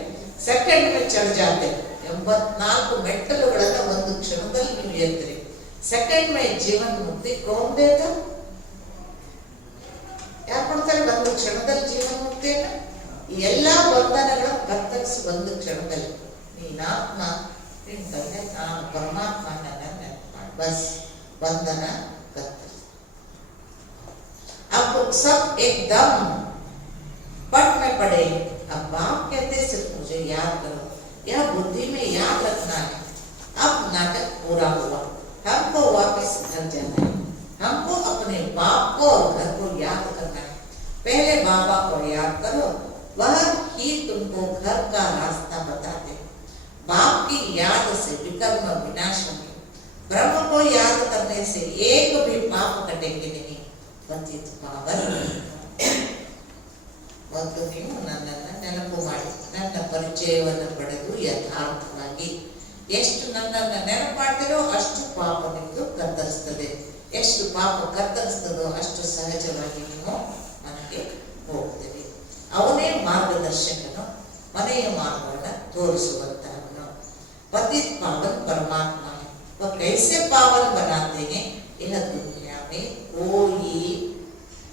ಸೆಕೆಂಡ್ ಮೇ ಚढ़ जाते. 84 ಮೆಟ್ಟಲುಗಳನ್ನ ಒಂದು ಕ್ಷಣದಲ್ಲಿ ನೀವು ಏರ್ತೀರಿ. ಸೆಕೆಂಡ್ ಮೇ ಜೀವನ ಮುಕ್ತಿ ಕೌನ್ ದೇತ? ಯಾರು ಕೊಡ್ತಾರೆ ಒಂದು ಕ್ಷಣದಲ್ಲಿ ಜೀವನ ಮುಕ್ತಿಯನ್ನ? ಈ ಎಲ್ಲಾ ಬಂಧನಗಳ ಕತ್ತರಿಸಿ ಒಂದು ಕ್ಷಣದಲ್ಲಿ ನೀನಾತ್ಮ ನಿನ್ ತಂದೆ ನಾನು ಪರಮಾತ್ಮ ನನ್ನ ನೆನಪು ಮಾಡಿ ಬಸ್ ಬಂಧನ कत्तल। अब सब एकदम पट में पड़े। अब बाप कहते सिर्फ मुझे याद करो, यह बुद्धि में याद रखना है। अब नाटक पूरा हुआ, हमको वापस घर जाना है, हमको अपने बाप को और घर को याद करना है। पहले बाबा को याद करो, वह ही तुमको घर का रास्ता बताते। बाप की याद से विकर्म विनाश होंगे, ब्रह्म को याद करने से एक भी पाप कटेंगे नहीं, पतित पावन। ಮತ್ತು ನೀವು ನನ್ನನ್ನು ನೆನಪು ಮಾಡಿ ನನ್ನ ಪರಿಚಯವನ್ನು ಪಡೆದು ಯಥಾರ್ಥವಾಗಿ ಎಷ್ಟು ನನ್ನನ್ನು ನೆನಪು ಮಾಡ್ತೀರೋ ಅಷ್ಟು ಪಾಪ ನಿಮ್ಮದು ಕತ್ತರಿಸ್ತದೆ, ಎಷ್ಟು ಪಾಪ ಕತ್ತರಿಸ್ತದೋ ಅಷ್ಟು ಸಹಜವಾಗಿ ನೀವು ನನಗೆ ಹೋಗ್ತೀರಿ. ಅವನೇ ಮಾರ್ಗದರ್ಶಕನು, ಮನೆಯ ಮಾರ್ಗವನ್ನು ತೋರಿಸುವಂತಹವನು. ಪತಿತ್ ಪಾವನ್ ಪರಮಾತ್ಮ है, वह कैसे पावन बनाते हैं यह दुनिया में कोई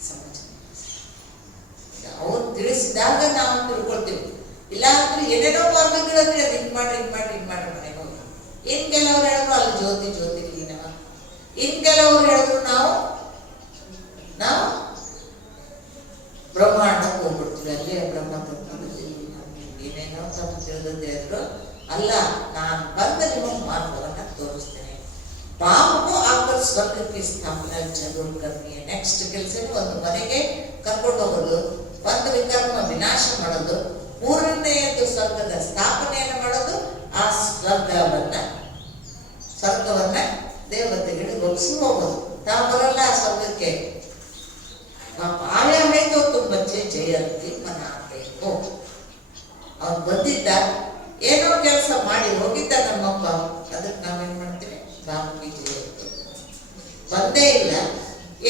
समझ नहीं। ಅವ್ರು ತಿಳಿಸಿದಾಗ ನಾವು ತಿಳ್ಕೊಳ್ತೀವಿ, ಇಲ್ಲ ಅಂದ್ರೆ ಏನೇನೋ ಮಾರ್ಗಗಳಲ್ಲಿ ಅದು ಹಿಂಗ್ ಮಾಡ್ರಿ ಮನೆಗೆ ಹೋಗಿ. ಇನ್ ಕೆಲವ್ರು ಹೇಳಿದ್ರು ಅಲ್ಲಿ ಜ್ಯೋತಿ ಜ್ಯೋತಿ ಲೀನವ, ಇನ್ ಕೆಲವ್ರು ಹೇಳಿದ್ರು ನಾವು ಬ್ರಹ್ಮಾಂಡಕ್ಕೆ ಹೋಗ್ಬಿಡ್ತೀವಿ, ಅಲ್ಲಿ ಬ್ರಹ್ಮ ತತ್ವದಲ್ಲಿ ಏನೇನೋ ತಮ್ಮ ತಿಳಿದದ್ದೇ ಇದ್ರು. ಅಲ್ಲ, ನಾನು ಬಂದ ನಿಮಗೆ ಮಾರ್ಗವನ್ನ ತೋರಿಸ್ತೇನೆ. ಪಾಪಕ್ಕೂ ಆಕರ್ ಸ್ವರ್ಗಕ್ಕೆ ಸ್ಥಾಪನೆ ಜರೂರ್ ಕರ್ಮಿ. ನೆಕ್ಸ್ಟ್ ಕೆಲಸನು ಒಂದು ಮನೆಗೆ ಕರ್ಕೊಂಡು ಹೋಗೋದು, ಒಂದು ವಿಕರ್ಮ ವಿನಾಶ ಮಾಡೋದು, ಮೂರನೆಯದು ಸ್ವರ್ಗದ ಸ್ಥಾಪನೆಯನ್ನು ಮಾಡೋದು. ಆ ಸ್ವರ್ಗವನ್ನ ದೇವತೆಗಳಿಗೆ ಒಪ್ಪಿಸಿ ಹೋಗೋದು. ತಾವು ಬರಲ್ಲ ಆ ಸ್ವರ್ಗಕ್ಕೆ. ಆಯಾ ಹೇಗೋ ತುಂಬ ಜಯಂತಿ ಮನಾತೆ ಹೋ. ಅವ್ನು ಬಂದಿದ್ದ, ಏನೋ ಕೆಲಸ ಮಾಡಿ ಹೋಗಿದ್ದ ನಮ್ಮಪ್ಪ, ಅದಕ್ಕೆ ನಾವೇನ್ ಮಾಡ್ತೀವಿ, ಬಾಪುಗೆ ಜಯಂತಿ. ಬಂದೇ ಇಲ್ಲ,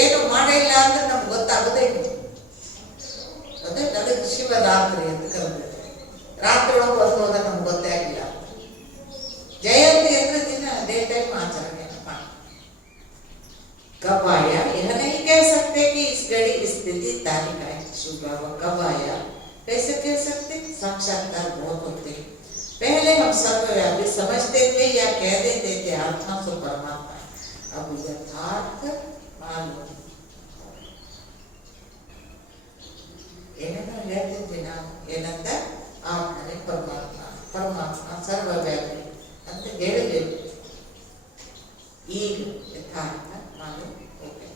ಏನು ಮಾಡೇ ಇಲ್ಲ ಅಂದ್ರೆ ನಮ್ಗೆ ಗೊತ್ತಾಗೋದೇ ಇಲ್ಲ. ಅದೇ ಅದಕ್ಕೆ ಶಿವರಾತ್ರಿ ಅಂತ ಕರೆದಿದ್ದಾರೆ. ರಾತ್ರಿ ಒಳಗೆ ಬಂದು ಹೋದ ನಮ್ಗೆ ಗೊತ್ತೇ ಆಗಿಲ್ಲ. ಜಯಂತಿ ಅಂದ್ರೆ ದಿನ ಡೇ ಟೈಮ್ ಆಚರಣೆಯನ್ನು ಮಾಡಿ. कब आया यह नहीं कह सकते कि इस घड़ी स्थिति तारीख है शुभ कब आया कैसे कह सकते। साक्षात्कार बहुत होते हैं। पहले हम सर्वव्यापी समझते थे या कह देते थे आत्मा को परमात्मा है। अब यथार्थ मालूम ಏನೇನೋ ಹೇಳ್ತಿದ್ವಿ ನಾವು, ಏನಂತ ಆತ್ಮನೇ ಪರಮಾತ್ಮ, ಪರಮಾತ್ಮ ಸರ್ವವ್ಯಾಪಿ ಅಂತ ಹೇಳಿದ್ದೇವೆ. ಈಗ ಯಥಾರ್ಥ मालूम हो गया।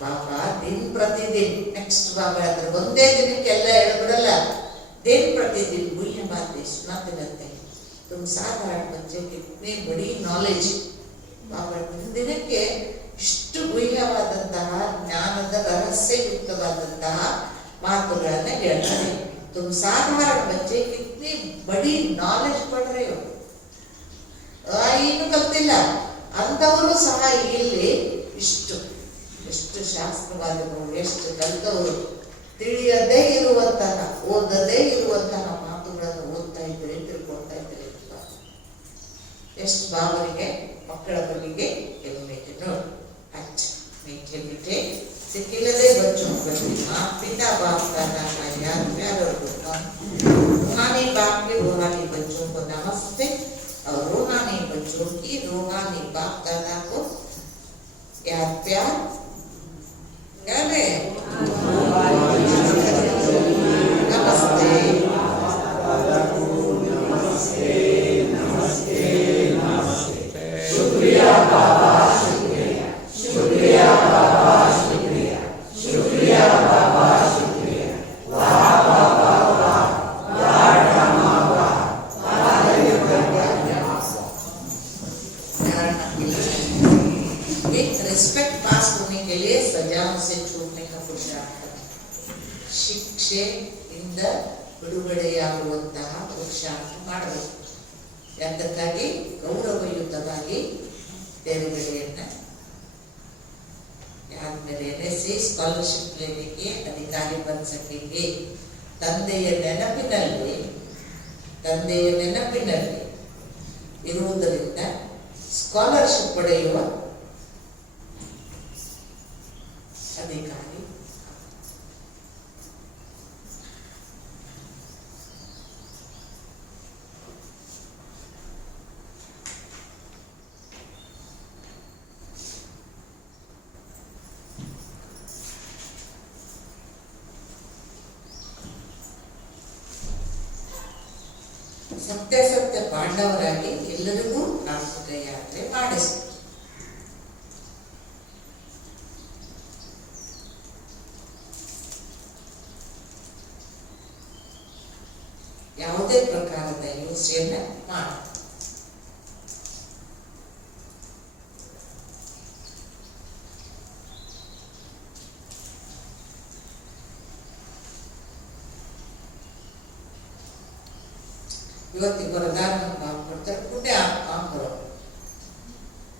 बाबा दिन प्रतिदिन नेक्स्ट बाबा अगर ಒಂದೇ ದಿನಕ್ಕೆ ಎಲ್ಲ ಹೇಳ್ಬಿಡಲ್ಲ, दिन प्रतिदिन गुह्य बातें सुनाते रहते हैं। तुम साधारण बच्चे कितनी बड़ी नॉलेज बाबा ದಿನಕ್ಕೆ ಇಷ್ಟು ಗುಹ್ಯವಾದಂತಹ ಜ್ಞಾನದ ರಹಸ್ಯಯುಕ್ತವಾದಂತಹ ಮಾತುಗಳನ್ನು ಹೇಳ್ತಾರೆ. तुम साधारण बच्चे कितनी बड़ी नॉलेज पढ़ रहे हो, ಇನ್ನು ಕಲ್ತಿಲ್ಲ ಅಂತವರು ಸಹ ಇಲ್ಲಿ ಎಷ್ಟು ಶಾಸ್ತ್ರವಾದವರು, ಎಷ್ಟು ಕಲಿತವರು, ತಿಳಿಯದೇ ಇರುವಂತಹ, ಓದದೇ ಇರುವಂತಹ ಮಾತುಗಳನ್ನು ಓದ್ತಾ ಇದ್ರೆ, ತಿಳ್ಕೊಳ್ತಾ ಇದ್ರೆ ಎಷ್ಟು ಬಾಬರಿಗೆ ಮಕ್ಕಳ ಬಗೆಗೆ ಹೆಮ್ಮೆ ನೋಡಿ. ಅಚ್ಚ मीठे मीठे सिखिलदे बच्चों पर माँ पिता बाप का नाम याद प्यार और रूहानी बाप के रूहानी बच्चों को नमस्ते और रूहानी बच्चों की रूहानी बाप दादा को याद प्यार करे। नमस्ते शुक्रिया बाबा, शुक्रिया बाबा, शुक्रिया बाबा, शुक्रिया। वाह बाबा वाह, वाह ड्रामा वाह, एक रिस्पेक्ट पास होने के लिए सजाओं से छूटने का पुरुषार्थ, ಶಿಕ್ಷೆಯಿಂದ ಬಿಡುಗಡೆಯಾಗುವಂತಹ ಪುರುಷಾರ್ಥ ಮಾಡಬೇಕು. ಯಾತಕ್ಕಾಗಿ ಗೌರವಯುತವಾಗಿ ತೇರುಗಡೆಯನ್ನ ಯಾದ್ಮೇಲೆ ಸ್ಕಾಲರ್ಶಿಪ್ लेने अधिकारी बन सकेंगे। ತಂದೆಯ ನೆನಪಿನಲ್ಲಿ ಇರುವುದರಿಂದ ಸ್ಕಾಲರ್ಶಿಪ್ ಪಡೆಯುವ अधिकारी। ಸತ್ಯ ಪಾಂಡವರಾಗಿ ಎಲ್ಲರಿಗೂ ಆರ್ಥಿಕ ಯಾತ್ರೆ ಮಾಡಿಸಿ ಯಾವುದೇ ಪ್ರಕಾರದ ಹಿಂಸೆಯನ್ನ ಮಾಡ ಇವತ್ತಿಗೆ ವರದಾನ ಕೊಡ್ತಾರೆ. ಪುಣ್ಯಾತ್ಮ ಅಂದರು.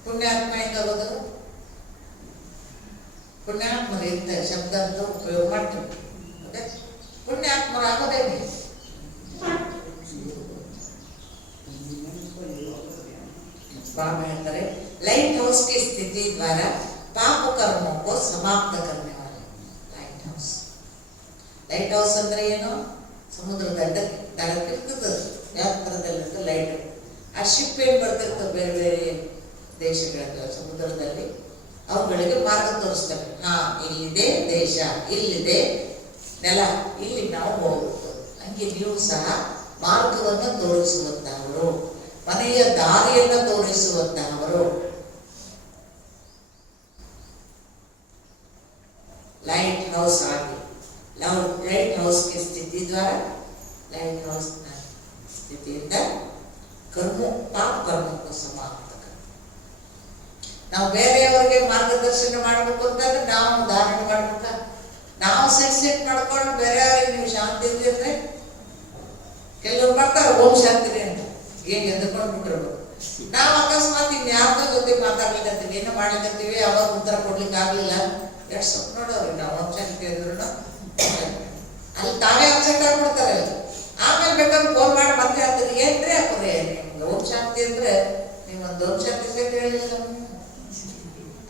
ಪುಣ್ಯಾತ್ಮ ಹೆಂಗಾಗೋದು? ಪುಣ್ಯಾತ್ಮರು ಇಂಥ ಶಬ್ದ ಅಂತ ಉಪಯೋಗ ಮಾಡ್ತೀವಿ. ಅದೇ ಪುಣ್ಯಾತ್ಮರಾಗೋದೇನೆ. बाबा ಹೇಳ್ತಾರೆ लाइट हाउस की स्थिति द्वारा पाप कर्मों को समाप्त करने वाले लाइट हाउस ಅಂದ್ರೆ ಏನು? ಸಮುದ್ರದ ದಡಕ್ಕಿರ್ತದೆ, ಯಾತ್ರದಲ್ಲಿರ್ತದೆ ಲೈಟ್. ಆ ಶಿಪ್ ಏನ್ ಬರ್ತಿರ್ತದೆ ಬೇರೆ ಬೇರೆ ದೇಶಗಳ ಸಮುದ್ರದಲ್ಲಿ, ಅವುಗಳಿಗೆ ಮಾರ್ಗ ತೋರಿಸ್ತವೆ. ಇಲ್ಲಿದೆ ದೇಶ, ಇಲ್ಲಿದೆ ನೆಲ, ಇಲ್ಲಿ ನಾವು ಹೋಗುತ್ತೇವೆ. ಹಂಗೆ ನೀವು ಸಹ ಮಾರ್ಗವನ್ನು ತೋರಿಸುವಂತಹವರು, ಮನೆಯ ದಾರಿಯನ್ನು ತೋರಿಸುವಂತಹವರು. लाइट हाउस आगे लाइट हाउस की स्थिति द्वारा लाइट हाउस स्थितिಯಿಂದ ಪಾಪ ಕರ್ಮಕ್ಕೂ ಸಮಾಪ್ತ. ನಾವು ಬೇರೆಯವರಿಗೆ ಮಾರ್ಗದರ್ಶನ ಮಾಡಬೇಕು ಅಂತಂದ್ರೆ ನಾವು ಧಾರಣೆ ಮಾಡ್ಬೇಕ. ನಾವು ಸೆಟ್ ಮಾಡ್ಕೊಂಡು ಬೇರೆಯವರಿಗೆ ನೀವು ಶಾಂತಿ ಇದ್ರೆ ಕೆಲವ್ರು ಮಾಡ್ತಾರೆ ಓಂ ಶಾಂತಿ ಅಂತ ಹೇಗೆ ಎದ್ಕೊಂಡು ಬಿಟ್ಟಿರ್ಬೇಕು. ನಾವು ಅಕಸ್ಮಾತ್ ಇನ್ಯಾವುದೋ ಜೊತೆ ಮಾತಾಡ್ಲಿಕ್ಕಂತೀವಿ, ಏನೋ ಮಾಡ್ಲಿಕ್ಕಂತೀವಿ, ಅವಾಗ ಉತ್ತರ ಕೊಡ್ಲಿಕ್ಕೆ ಆಗ್ಲಿಲ್ಲ, ಎಷ್ಟು ಸ್ವಲ್ಪ ನೋಡೋರಿ ನಾವು ಓಂ ಶಾಂತಿ ಅಂದ್ರು ಅಲ್ಲಿ ತಾವೇ ಅಪ್ಸೆಟ್ ಆಗ್ಬಿಡ್ತಾರೆ. ಆಮೇಲೆ ಬೇಕಾದ್ರೆ ಫೋನ್ ಮಾಡಿ ಮತ್ತೆ ಆಗ್ತದೆ, ಏನ್ರಿ ಹಾಕೋರಿ ನಿಮ್ಗೆ ಓಂ ಶಾಂತಿ ಅಂದ್ರೆ ನೀವೊಂದು ಓಂ ಶಾಂತಿ ಸಹಿತ ಹೇಳಿಲ್ಲ,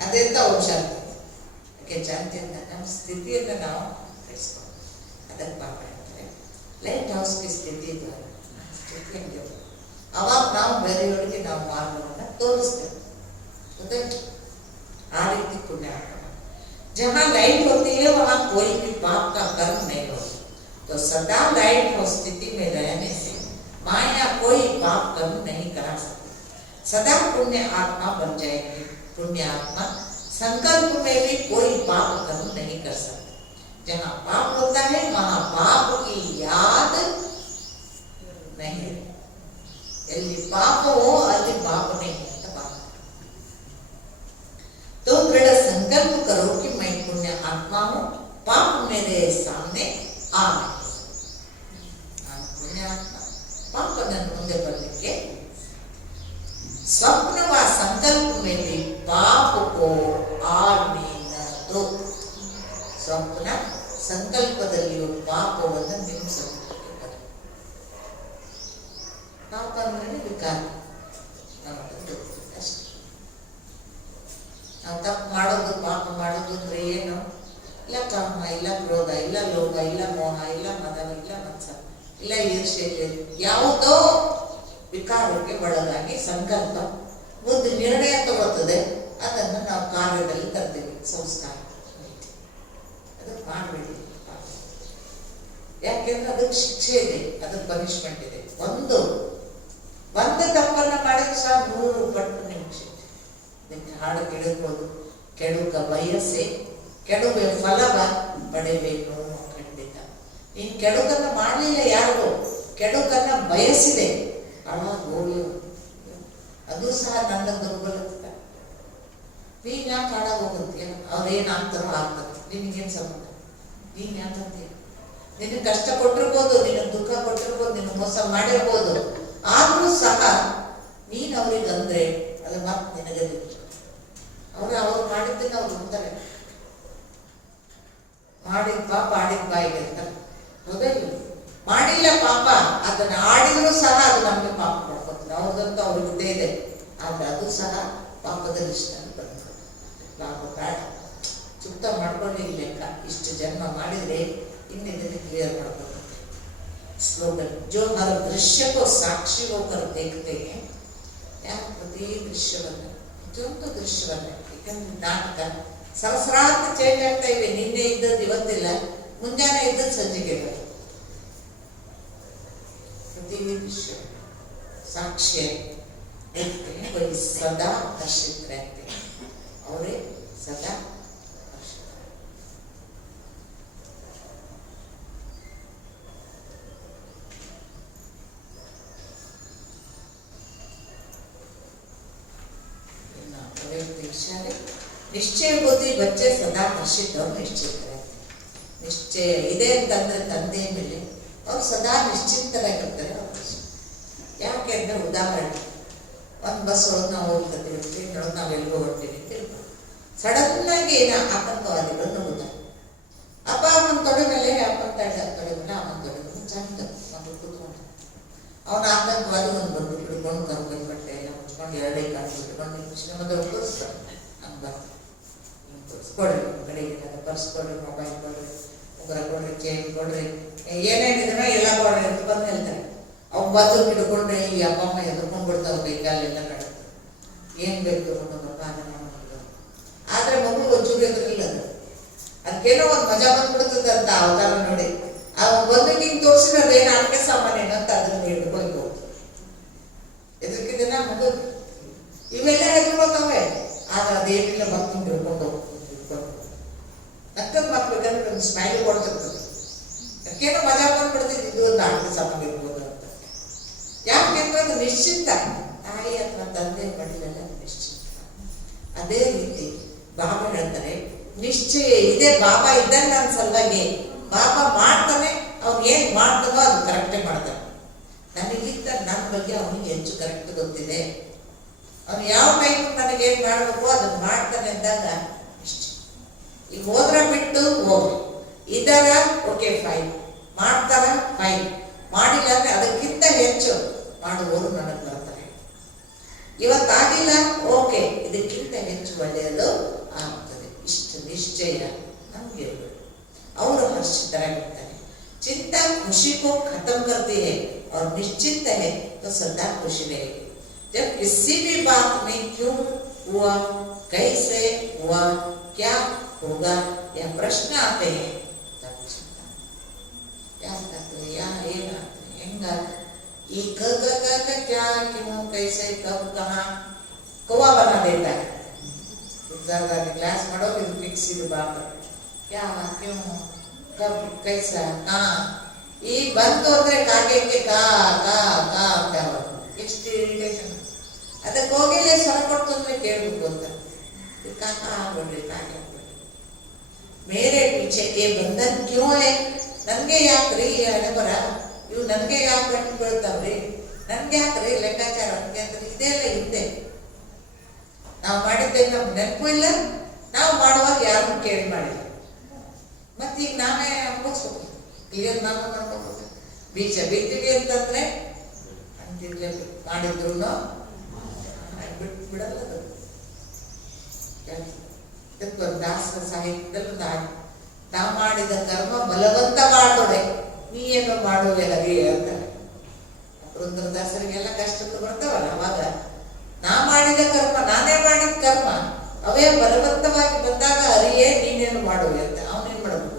ಅದೆಂತ ಓಂ ಶಾಂತಿ. ಯಾಕೆ ಶಾಂತಿಯಿಂದ ನಮ್ಮ ಸ್ಥಿತಿಯನ್ನು ನಾವು ಕಳಿಸ್ಕೊಂಡು ಅದಕ್ಕೆ ಪಾಪ ಹೇಳ್ತಾರೆ ಲೈಟ್ ಹೌಸ್ಗೆ ಸ್ಥಿತಿ ಇದ್ದಾಗ ಸ್ಥಿತಿ ಹಂಗೆ ಅವಾಗ ನಾವು ಬೇರೆಯವರಿಗೆ ನಾವು ಮಾರ್ಗವನ್ನು ತೋರಿಸ್ತೇವೆ. ಗೊತ್ತಾಯ್ತು? ಆ ರೀತಿ ಪುಣ್ಯ. जहाँ लाइट होती है वहाँ कोई भी पाप का कर्म नहीं होता, तो सदा लाइट हाउस स्थिति में रहने से माया कोई पाप कर्म नहीं करा सकती, सदा पुण्य आत्मा बन जाएगी. पुण्य आत्मा संकल्प में भी कोई पाप कर्म नहीं कर सकते. जहाँ पाप होता है वहाँ पाप की याद नहीं, यदि पाप हो अल्ली पाप नहीं है. तो दृढ़ संकल्प करो कि मैं पुण्य आत्मा हूं, पाप मेरे सामने आ नहीं. ನಾನು ಪುಣ್ಯ ಆತ್ಮ, ಪಾಪ ನನ್ನ ಮುಂದೆ ಬರಲಿಕ್ಕೆ. स्वप्न व संकल्प में भी पाप को आने न दो. ಸ್ವಪ್ನ ಸಂಕಲ್ಪದಲ್ಲಿಯೂ ಪಾಪವನ್ನು ನಿಲ್ಲಿಸಬೇಕು. ಪಾಪ ಅಂದ್ರೆ ವಿಕಾರ, ನಮಗೆ ಅಷ್ಟೇ. ನಾವು ತಪ್ಪು ಮಾಡೋದು ಪಾಪ ಮಾಡೋದು ಅಂದ್ರೆ ಏನು? ಇಲ್ಲ ಕಾಮ, ಇಲ್ಲ ಕ್ರೋಧ, ಇಲ್ಲ ಲೋಭ, ಇಲ್ಲ ಮೋಹ, ಇಲ್ಲ ಮದ, ಇಲ್ಲ ಮತ್ಸ, ಇಲ್ಲ ಈರ್ಷ್ಯೆ, ಯಾವುದೋ ವಿಕಾರಕ್ಕೆ ಒಳಗಾಗಿ ಸಂಕಲ್ಪ ಒಂದು ನಿರ್ಣಯ ತಗೋತದೆ. ಅದನ್ನು ನಾವು ಕಾರ್ಯದಲ್ಲಿ ತರ್ತೀವಿ. ಸಂಸ್ಕಾರ ಅದಕ್ಕೆ ಮಾಡಬೇಡಿ. ಯಾಕೆಂದ್ರೆ ಅದಕ್ಕೆ ಶಿಕ್ಷೆ ಇದೆ, ಅದಕ್ಕೆ ಪನಿಷ್ಮೆಂಟ್ ಇದೆ. ಒಂದು ತಪ್ಪನ್ನ ಮಾಡಿದ್ರೆ ಸಹ 100 ಪಟ್ಟು ನಿಮ್ಗೆ ಶಿಕ್ಷೆ. ನಿಮ್ಗೆ ಹಾಡು ಕೆಡಬಹುದು, ಕೆಡುಕ ಬಯಸೆ ಕೆಡುವೆ ಫಲವ ಪಡೆಯಬೇಕು. ಖಂಡಿತ ನೀನ್ ಕೆಡುಕನ್ನ ಮಾಡಲಿಲ್ಲ, ಯಾರಿಗೂ ಕೆಡುಕನ್ನ ಬಯಸಿದೆ, ಅವಾಗ ಹೋಗಿ ಅದು ಸಹ ನನ್ನ ದುರ್ಬಲತೆ. ನೀನ್ ಯಾಕೆ ಹಾಳಾಗ ಹೋಗುತ್ತೀಯ? ಅವ್ರೇನ್ ಆಗ್ತಾರೋ ಆಗ್ತದೆ, ನಿನಗೇನ್ ಸಂಬಂಧ? ನೀನ್ ಯಾಕಂತೀಯ? ನಿನಗೆ ಕಷ್ಟ ಕೊಟ್ಟಿರ್ಬೋದು, ನಿನಗೆ ದುಃಖ ಕೊಟ್ಟಿರ್ಬೋದು, ನಿನಗೆ ಮೋಸ ಮಾಡಿರ್ಬೋದು, ಆದ್ರೂ ಸಹ ನೀನ್ ಅವ್ರಿಗೆ ಅಂದ್ರೆ ಅದು ಮತ್ತೆ ನಿನಗೆ ಅವ್ರು ಮಾಡಿದ್ದನ್ನ ಅವ್ರು ಅಂತಾರೆ, ಮಾಡಿದ ಪಾಪ ಆಡಿದ ಬಾಯಿಗೆ ಅಂತ. ಹೌದಲ್ಲ? ಮಾಡಿಲ್ಲ ಪಾಪ, ಅದನ್ನ ಆಡಿದ್ರು ಸಹ ಅದು ನಮ್ಗೆ ಪಾಪ ಮಾಡ್ಕೊತಾರೆ. ಅವ್ರದಂತೂ ಅವ್ರಿಗೆ ಇದ್ದೇ ಇದೆ, ಆದ್ರೆ ಅದು ಸಹ ಪಾಪದ ಲಿಸ್ಟಲ್ಲಿ ಬರ್ತದೆ. ಪಾಪ ಬೇಡ, ಚುಕ್ತ ಮಾಡ್ಕೊಂಡು ಈ ಲೆಕ್ಕ ಇಷ್ಟು ಜನ್ಮ ಮಾಡಿದ್ರೆ ಇನ್ನಿದ್ದನ್ನು ಕ್ಲಿಯರ್ ಮಾಡ್ಬೇಕು. ಸ್ಲೋಗನ್ ಜೋ ಹರ ದೃಶ್ಯಕ್ಕೂ ಸಾಕ್ಷಿ ಹೋಗರ ದೇಖತೆ. ಯಾಕೆ ಪ್ರತಿ ದೃಶ್ಯವನ್ನ, ಪ್ರತಿಯೊಂದು ದೃಶ್ಯವನ್ನ, ಯಾಕಂದ್ರೆ ನಾಟಕ ಸಹಸ್ರಾರ್ಥ ಚೇಂಜ್ ಆಗ್ತಾ ಇವೆ. ನಿನ್ನೆ ಇದ್ದದ್ದು ಇವತ್ತಿಲ್ಲ, ಮುಂಜಾನೆ ಇದ್ದದ್ದು ಸಂಜೆಗೆ. ಪ್ರತಿ ದೃಶ್ಯ ಸಾಕ್ಷ್ಯ ಇರ್ತೀನಿ, ಬರೀ ಸದಾ ಹರ್ಷಿತರಾಗ್ತೀನಿ. ಅವರೇ ಸದಾ ಹರ್ಷಿತ. ನಿಶ್ಚಯ ಬುದ್ಧಿ ಬಚ್ಚೆ ಸದಾ ಹರ್ಷಿತವ್ರು ನಿಶ್ಚಿತರಾಗ್ತಾರೆ. ನಿಶ್ಚಯ ಇದೆ ಅಂತಂದ್ರೆ ತಂದೆ ಮೇಲೆ ಅವ್ರು ಸದಾ ನಿಶ್ಚಿಂತರಾಗಿರ್ತಾರೆ. ಯಾಕೆ ಅಂದ್ರೆ ಉದಾಹರಣೆ, ಒಂದು ಬಸ್ ಒಳಗೆ ನಾವು ಹೋಗ್ತಿರ್ತೀವಿ, ಟ್ರೈನ್ ಒಳಗೆ ನಾವು ಎಲ್ಲಿಗೋ ಹೊರ್ತೀವಿ ತಿಳ್ಕೊಂಡು ಸಡನ್ನಾಗಿ ಏನ ಆತಂಕವಾದಿಗಳು ನಗುತ್ತಾರೆ. ಅಪ್ಪ ಅವನ ತೊಡೆ ಮೇಲೆ ಅಪ್ಪನ ತೊಡೆ ಮೇಲೆ ಅವನ ತೊಡೆ ಮೇಲೆ ಚಂದ ಮಕ್ಕಳು ಕೂತ್ಕೊಂಡು ಅವನ ಆತಂಕವಾದಿ ಒಂದು ಬಂದು ಹಿಡ್ಕೊಂಡು ಕರ್ಕೊಂಡು ಬಟ್ಟೆ ಎಲ್ಲ ಮುಚ್ಕೊಂಡು ಎರಡೇ ಕಾಳು ಬಿಟ್ಕೊಂಡು ಶ್ರೀಮಂತ ತೋರಿಸ್ತಾರೆ. ಹಂಗೆ ಬರ್ತಾರೆ, ಹಿಂಗೆ ತೋರಿಸ್ಕೊಡ್ರಿ, ಕಡೆಗೆ ಪರ್ಸ್ ಕೊಡ್ರಿ, ಮೊಬೈಲ್ ಕೊಡ್ರಿ, ಉಗ್ರ ಕೊಡ್ರಿ, ಚೇನ್ ಕೊಡ್ರಿ, ಏನೇನಿದ್ರೆ ಎಲ್ಲ ಕೊಡ್ರಿ ಅಂತ ಬಂದು ಹೇಳ್ತಾರೆ. ಅವ್ನು ಬಂದು ಹಿಡ್ಕೊಂಡ್ರೆ ಈ ಅಪ್ಪ ಅಮ್ಮ ಎದ್ಕೊಂಡು ಬಿಡ್ತಾವೆ, ಕೈಕಾಲೆಲ್ಲ ನಡುತ್ತೆ. ಏನು ಬೇಕು ಮಗ ಅದನ್ನ ಮಾಡೋದು. ಆದರೆ ಮಗು ಒಂಚೂರು ಎದುರಿಲ್ಲ, ಅದಕ್ಕೇನೋ ಒಂದು ಮಜಾ ಬಂದ್ಬಿಡ್ತದಂತ ಅವತಾರ ನೋಡಿ. ಅವ್ನು ಬಂದು ಹಿಂಗೆ ತೋರಿಸಿದ್ರೆ ಅದೇನು ಆಟಿಕೆ ಸಾಮಾನ್ಯ ಅಂತ ಅದನ್ನ ಹಿಡ್ಕೊಂಡು ಹೋಗ್ತದೆ. ಎದುರ್ಕಿದಿನ ಮಗು ಇವೆಲ್ಲ ಹೆದರ್ಕೊತಾವೆ. ಆದ್ರೆ ಅದೇನಿಲ್ಲ ಭಕ್ತಿ ಹಿಡ್ಕೊಂಡು ಹಿಡ್ಕೊಂಡು ನಕ್ಕದ ಮಕ್ಳಿಗಂದ್ರೆ ಒಂದು ಸ್ಮೈಲ್ ಕೊಡ್ತಿರ್ತದೆ. ಅದಕ್ಕೇನೋ ಮಜಾ ಬಂದ್ಬಿಡ್ತಿದ್ದು, ಇದು ಒಂದು ಆಟಿಕೆ ಸಾಮಾನ್ಯ ಇರ್ಬೋದು ಅಂತ. ಯಾಕೆಂದ್ರೆ ಅದು ನಿಶ್ಚಿತ, ತಾಯಿ ಅಥವಾ ತಂದೆ ಪಡೆಯಲ್ಲ ನಿಶ್ಚಿತ. ಅದೇ ರೀತಿ ಬಾಬಾ ಹೇಳ್ತಾರೆ, ನಿಶ್ಚಯ ಇದೆ, ಬಾಬಾ ಇದ್ದಾನೆ ನನ್ನ ಸಲುವಾಗಿ. ಬಾಬಾ ಮಾಡ್ತಾನೆ, ಅವ್ನು ಏನ್ ಮಾಡ್ತಾನೋ ಅದು ಕರೆಕ್ಟೇ ಮಾಡ್ತಾನೆ. ನನಗಿಂತ ನನ್ನ ಬಗ್ಗೆ ಅವನಿಗೆ ಹೆಚ್ಚು ಕರೆಕ್ಟ್ ಗೊತ್ತಿದೆ. ಅವನು ಯಾವ ಟೈಮ್ ನನಗೇನ್ ಮಾಡ್ಬೇಕು ಅದನ್ನ ಮಾಡ್ತಾನೆ ಅಂದಾಗ ನಿಶ್ಚಯ. ಈಗ ಹೋದ್ರ ಬಿಟ್ಟು ಹೋಗ್ರಿ, ಇದ್ದಾರ ಓಕೆ ಫೈನ್, ಮಾಡ್ತಾರ ಫೈನ್, ಮಾಡಿಲ್ಲ ಅಂದ್ರೆ ಅದಕ್ಕಿಂತ ಹೆಚ್ಚು ಮಾಡುವವರು ನನಗೆ ಬರ್ತಾರೆ. ಇವತ್ತಾಗಿಲ್ಲ ಓಕೆ, ಇದಕ್ಕಿಂತ ಹೆಚ್ಚು ಒಳ್ಳೆಯದು ಆಗ್ತದೆ. ಇಷ್ಟು ನಿಶ್ಚಯ ನಮ್ಗೆ ಅವರು ಹರ್ಷಿತರಾಗಿರ್ತಾರೆ. चिंता खुशी को खत्म करती है और निश्चिंत है तो सदा खुश रहेगी. जब किसी भी बात में क्यों हुआ, कैसे हुआ, क्या होगा या प्रश्न आते हैं तब चिंता याद या हेंगा ये क्या क्यों कैसे कब कहाँ कौवा बना देता है. क्लास पढ़ो फिक्स बात क्या क्यों कब कैसा कहाँ ಈ ಬಂತು ಅಂದ್ರೆ ಕಾಗೆಗೆ ಕಾ ಕಾ ಕಾ ಅಂತ ಎಷ್ಟು ಇರಿಟೇಷನ್. ಅದಕ್ಕೆ ಹೋಗಿಲ್ಲ ಸ್ವರ ಕೊಡ್ತು ಅಂದ್ರೆ ಕೇಳ್ಬೇಕು ಅಂತ ಕಾಕಾ ಆಗ್ಬಿಡ್ರಿ ಕಾಗೆ ಆಗ್ಬಿಡ್ರಿ. ಮೇರೆ ಪೀಛೆ ಏ ಬಂಧನ್ ಕ್ಯೂ ಹೇ, ನನ್ಗೆ ಯಾಕ್ರಿ ಹಣೆಬರ, ಇವು ನನ್ಗೆ ಯಾಕೆ ಗಂಟು ಬೀಳ್ತಾವ್ರಿ, ನನ್ಗೆ ಯಾಕ್ರಿ ಲೆಕ್ಕಾಚಾರ ನನ್ಗೆ ಅಂದ್ರೆ ಇದೆಲ್ಲ ಹಿಂದೆ ನಾವು ಮಾಡಿದ್ದೆ ನಮ್ಗೆ ನೆನಪು ಇಲ್ಲ, ನಾವು ಮಾಡುವಾಗ ಯಾರನ್ನು ಕೇಳಿ ಮಾಡಿಲ್ಲ. ಮತ್ತೀಗ ನಾವೇ ಅನ್ಕೋಸ್ಬೇಕು, ಕ್ಲಿಯರ್ ನಾವು ಮಾಡ್ಕೋಬೋದು. ಬೀಜ ಬಿತ್ತೀವಿ ಅಂತಂದ್ರೆ ಅಂತಿರ್ಲಿ ಮಾಡಿದ್ರು ಬಿಟ್ಟು ಬಿಡಲ್ಲದು. ದಾಸರ ಸಾಹಿತ್ಯದಲ್ಲಿ ನಾ ಮಾಡಿದ ಕರ್ಮ ಬಲವಂತ ಮಾಡೋಡೆ, ನೀ ಏನು ಮಾಡುವೆ ಹರಿ ಅಂತಾರೆ. ಪುರಂದರದಾಸರಿಗೆಲ್ಲ ಕಷ್ಟಕ್ಕೆ ಬರ್ತಾವಲ್ಲ, ಅವಾಗ ನಾ ಮಾಡಿದ ಕರ್ಮ, ನಾನೇ ಮಾಡಿದ ಕರ್ಮ ಅವೇ ಬಲವಂತವಾಗಿ ಬಂದಾಗ ಹರಿಯೇ ನೀನೇನು ಮಾಡುವೆ ಅಂತ. ಅವನೇನ್ ಮಾಡಬೇಕು,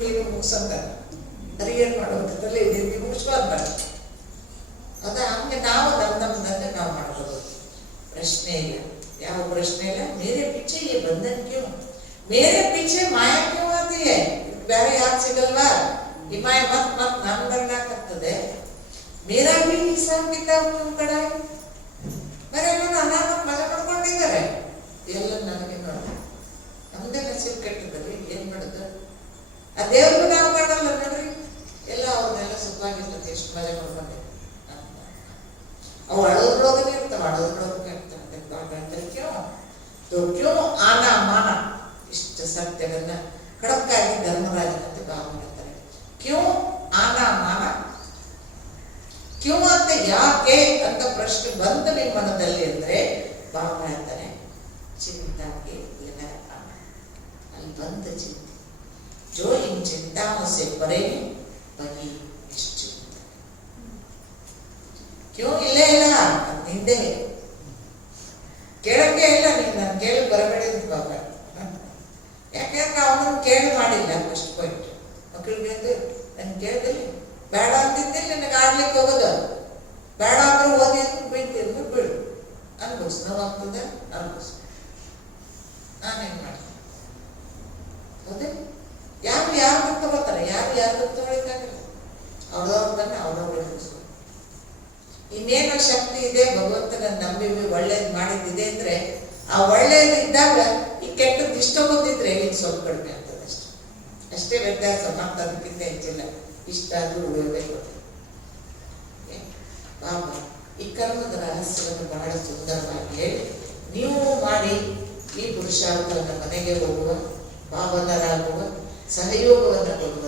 ನೀನು ಮುಗಿಸಂತ ಹರಿಯೇನು ಮಾಡುವಂಥದ್ರಲ್ಲಿ ನೀನು ಮುಗಿಸ್ಕೊ ಅಂತಾರೆ. ಅದ ಹಂಗೆ ನಾವು ನಮ್ದಂದ್ರೆ ನಾವು ಮಾಡ್ಬೋದು, ಪ್ರಶ್ನೆ ಇಲ್ಲ, ಯಾವ ಪ್ರಶ್ನೆ ಇಲ್ಲ. ಮೇರೆ ಪಿಚ್ಚೆ ಈ ಬಂಧನ್ ಕ್ಯೂ, ಮೇರೆ ಪಿಚ್ಚೆ ಮಾಯ ಕ್ಯೂ ಆತಿ ಹೈ, ಬೇರೆ ಯಾರು ಸಿಗಲ್ವಾ ಈ ಮಾಯ ಮತ್ ಮತ್ ನಮ್ದಂಗಾಗ್ತದೆ. ಮೇರಾ ಬಿ ಹಿಸಾಬ್ ಕಿತಾಬ್ ನಿಮ್ಮ ಕಡೆ ಬೇರೆಲ್ಲ ಅನಾಥ ಮಜಾ ಮಾಡ್ಕೊಂಡಿದ್ದಾರೆ. ಎಲ್ಲ ನನಗೆ ನೋಡ ನಮ್ದೇ ನಸೀಬ್ ಕೆಟ್ಟಿದ್ರಿ, ಏನ್ ಮಾಡುದು. ಆ ದೇವ್ರಿಗೂ ನಾವು ಮಾಡಲ್ಲ ನೋಡ್ರಿ, ಎಲ್ಲ ಅವ್ರನ್ನೆಲ್ಲ ಸುಖವಾಗಿರ್ತದೆ, ಎಷ್ಟು ಮಜಾ ಮಾಡ್ಕೊಂಡೆ. ಅವು ಅಳೋದ್ರೊಳಗನೆ ಇರ್ತಾವ, ಅಳೋದ್ರೊಳಗನೆ ಇರ್ತಾವೆ. ಕ್ಯೂ ಆನ ಮಾನ, ಇಷ್ಟು ಸತ್ಯಗಳನ್ನ ಖಡಕ್ಕಾಗಿ ಧರ್ಮರಾಜನಂತೆ ಬಾಬಾ ಹೇಳ್ತಾರೆ. ಕ್ಯೂ ಆನ ಮಾನ, ಕ್ಯೂ ಅಂತ ಯಾಕೆ ಅಂತ ಪ್ರಶ್ನೆ ಬಂದು ನಿಮ್ಮ ಮನದಲ್ಲಿ ಅಂದ್ರೆ ಬಾಬಾ ಹೇಳ್ತಾನೆ ಚಿಂತಾಗೆ ಅಲ್ಲಿ ಬಂದ ಚಿಂತೆ. जो इन चिंताओं से परे बनी निश्चिंत. क्यों ಇಲ್ಲೇ ಇಲ್ಲ ನಿಂದೆ ಕೇಳಕ್ಕೆ ಇಲ್ಲ, ನೀನು ನಾನು ಕೇಳಿ ಬರಬೇಡಿ ಅಂತ ಬಾಬಾ. ಯಾಕೆಂದ್ರೆ ಅವನನ್ನು ಕೇಳಿ ಮಾಡಿಲ್ಲ. ಫಸ್ಟ್ ಪಾಯಿಂಟ್, ಮಕ್ಕಳಿಗೆ ನನ್ ಕೇಳಿದಲ್ಲಿ ಬೇಡ ಅಂತಿದ್ದೆ, ನಿನಗೆ ಆಡ್ಲಿಕ್ಕೆ ಹೋಗೋದು ಬೇಡ ಅಂದ್ರೆ ಓದಿ ಬೈತಿದ್ರು ಬಿಡು, ಅನ್ಭವಿಸ್, ನೋವಾಗ್ತದೆ ಅನ್ಭವಿಸ್, ನಾನೇನ್ ಮಾಡ್ತೀನಿ. ಹೌದೇ? ಯಾರು ತಗೋತಾರೆ, ಯಾರು ತಗೊಳಿಕ್ಕಾಗಲ್ಲ. ಅವ್ರದನ್ನ ಅವ್ರವ್ರಿಗೆ ಅನಿಸ್ಬೋದು. ಇನ್ನೇನೋ ಶಕ್ತಿ ಇದೆ, ಭಗವಂತನ ನಂಬಿ ಒಳ್ಳೇದು ಮಾಡಿದ್ದಿದೆ ಅಂದ್ರೆ ಆ ಒಳ್ಳೇದು ಇದ್ದಾಗ ಈ ಕೆಟ್ಟದ್ದು ಇಷ್ಟ ಬಂದಿದ್ರೆ ಇನ್ನು ಸ್ವಲ್ಪ ಕಡಿಮೆ ಆಗ್ತದೆ ಅಷ್ಟೇ. ಅಷ್ಟೇ ವ್ಯತ್ಯಾಸ, ಮಾತಾಡೋದಕ್ಕಿಂತ ಹೆಚ್ಚಿಲ್ಲ. ಇಷ್ಟ ಆದ್ರೂ ಉಳಿಯಬೇಕು. ಬಾಬಾ ಈ ಕರ್ಮದ ರಹಸ್ಯವನ್ನು ಬಹಳ ಸುಂದರವಾಗಿ ಹೇಳಿ, ನೀವು ಮಾಡಿ ಈ ಪುರುಷಾರ್ಥವನ್ನು ಮನೆಗೆ ಹೋಗುವ, ಪಾವನರಾಗುವ ಸಹಯೋಗವನ್ನು ಕೊಡುವ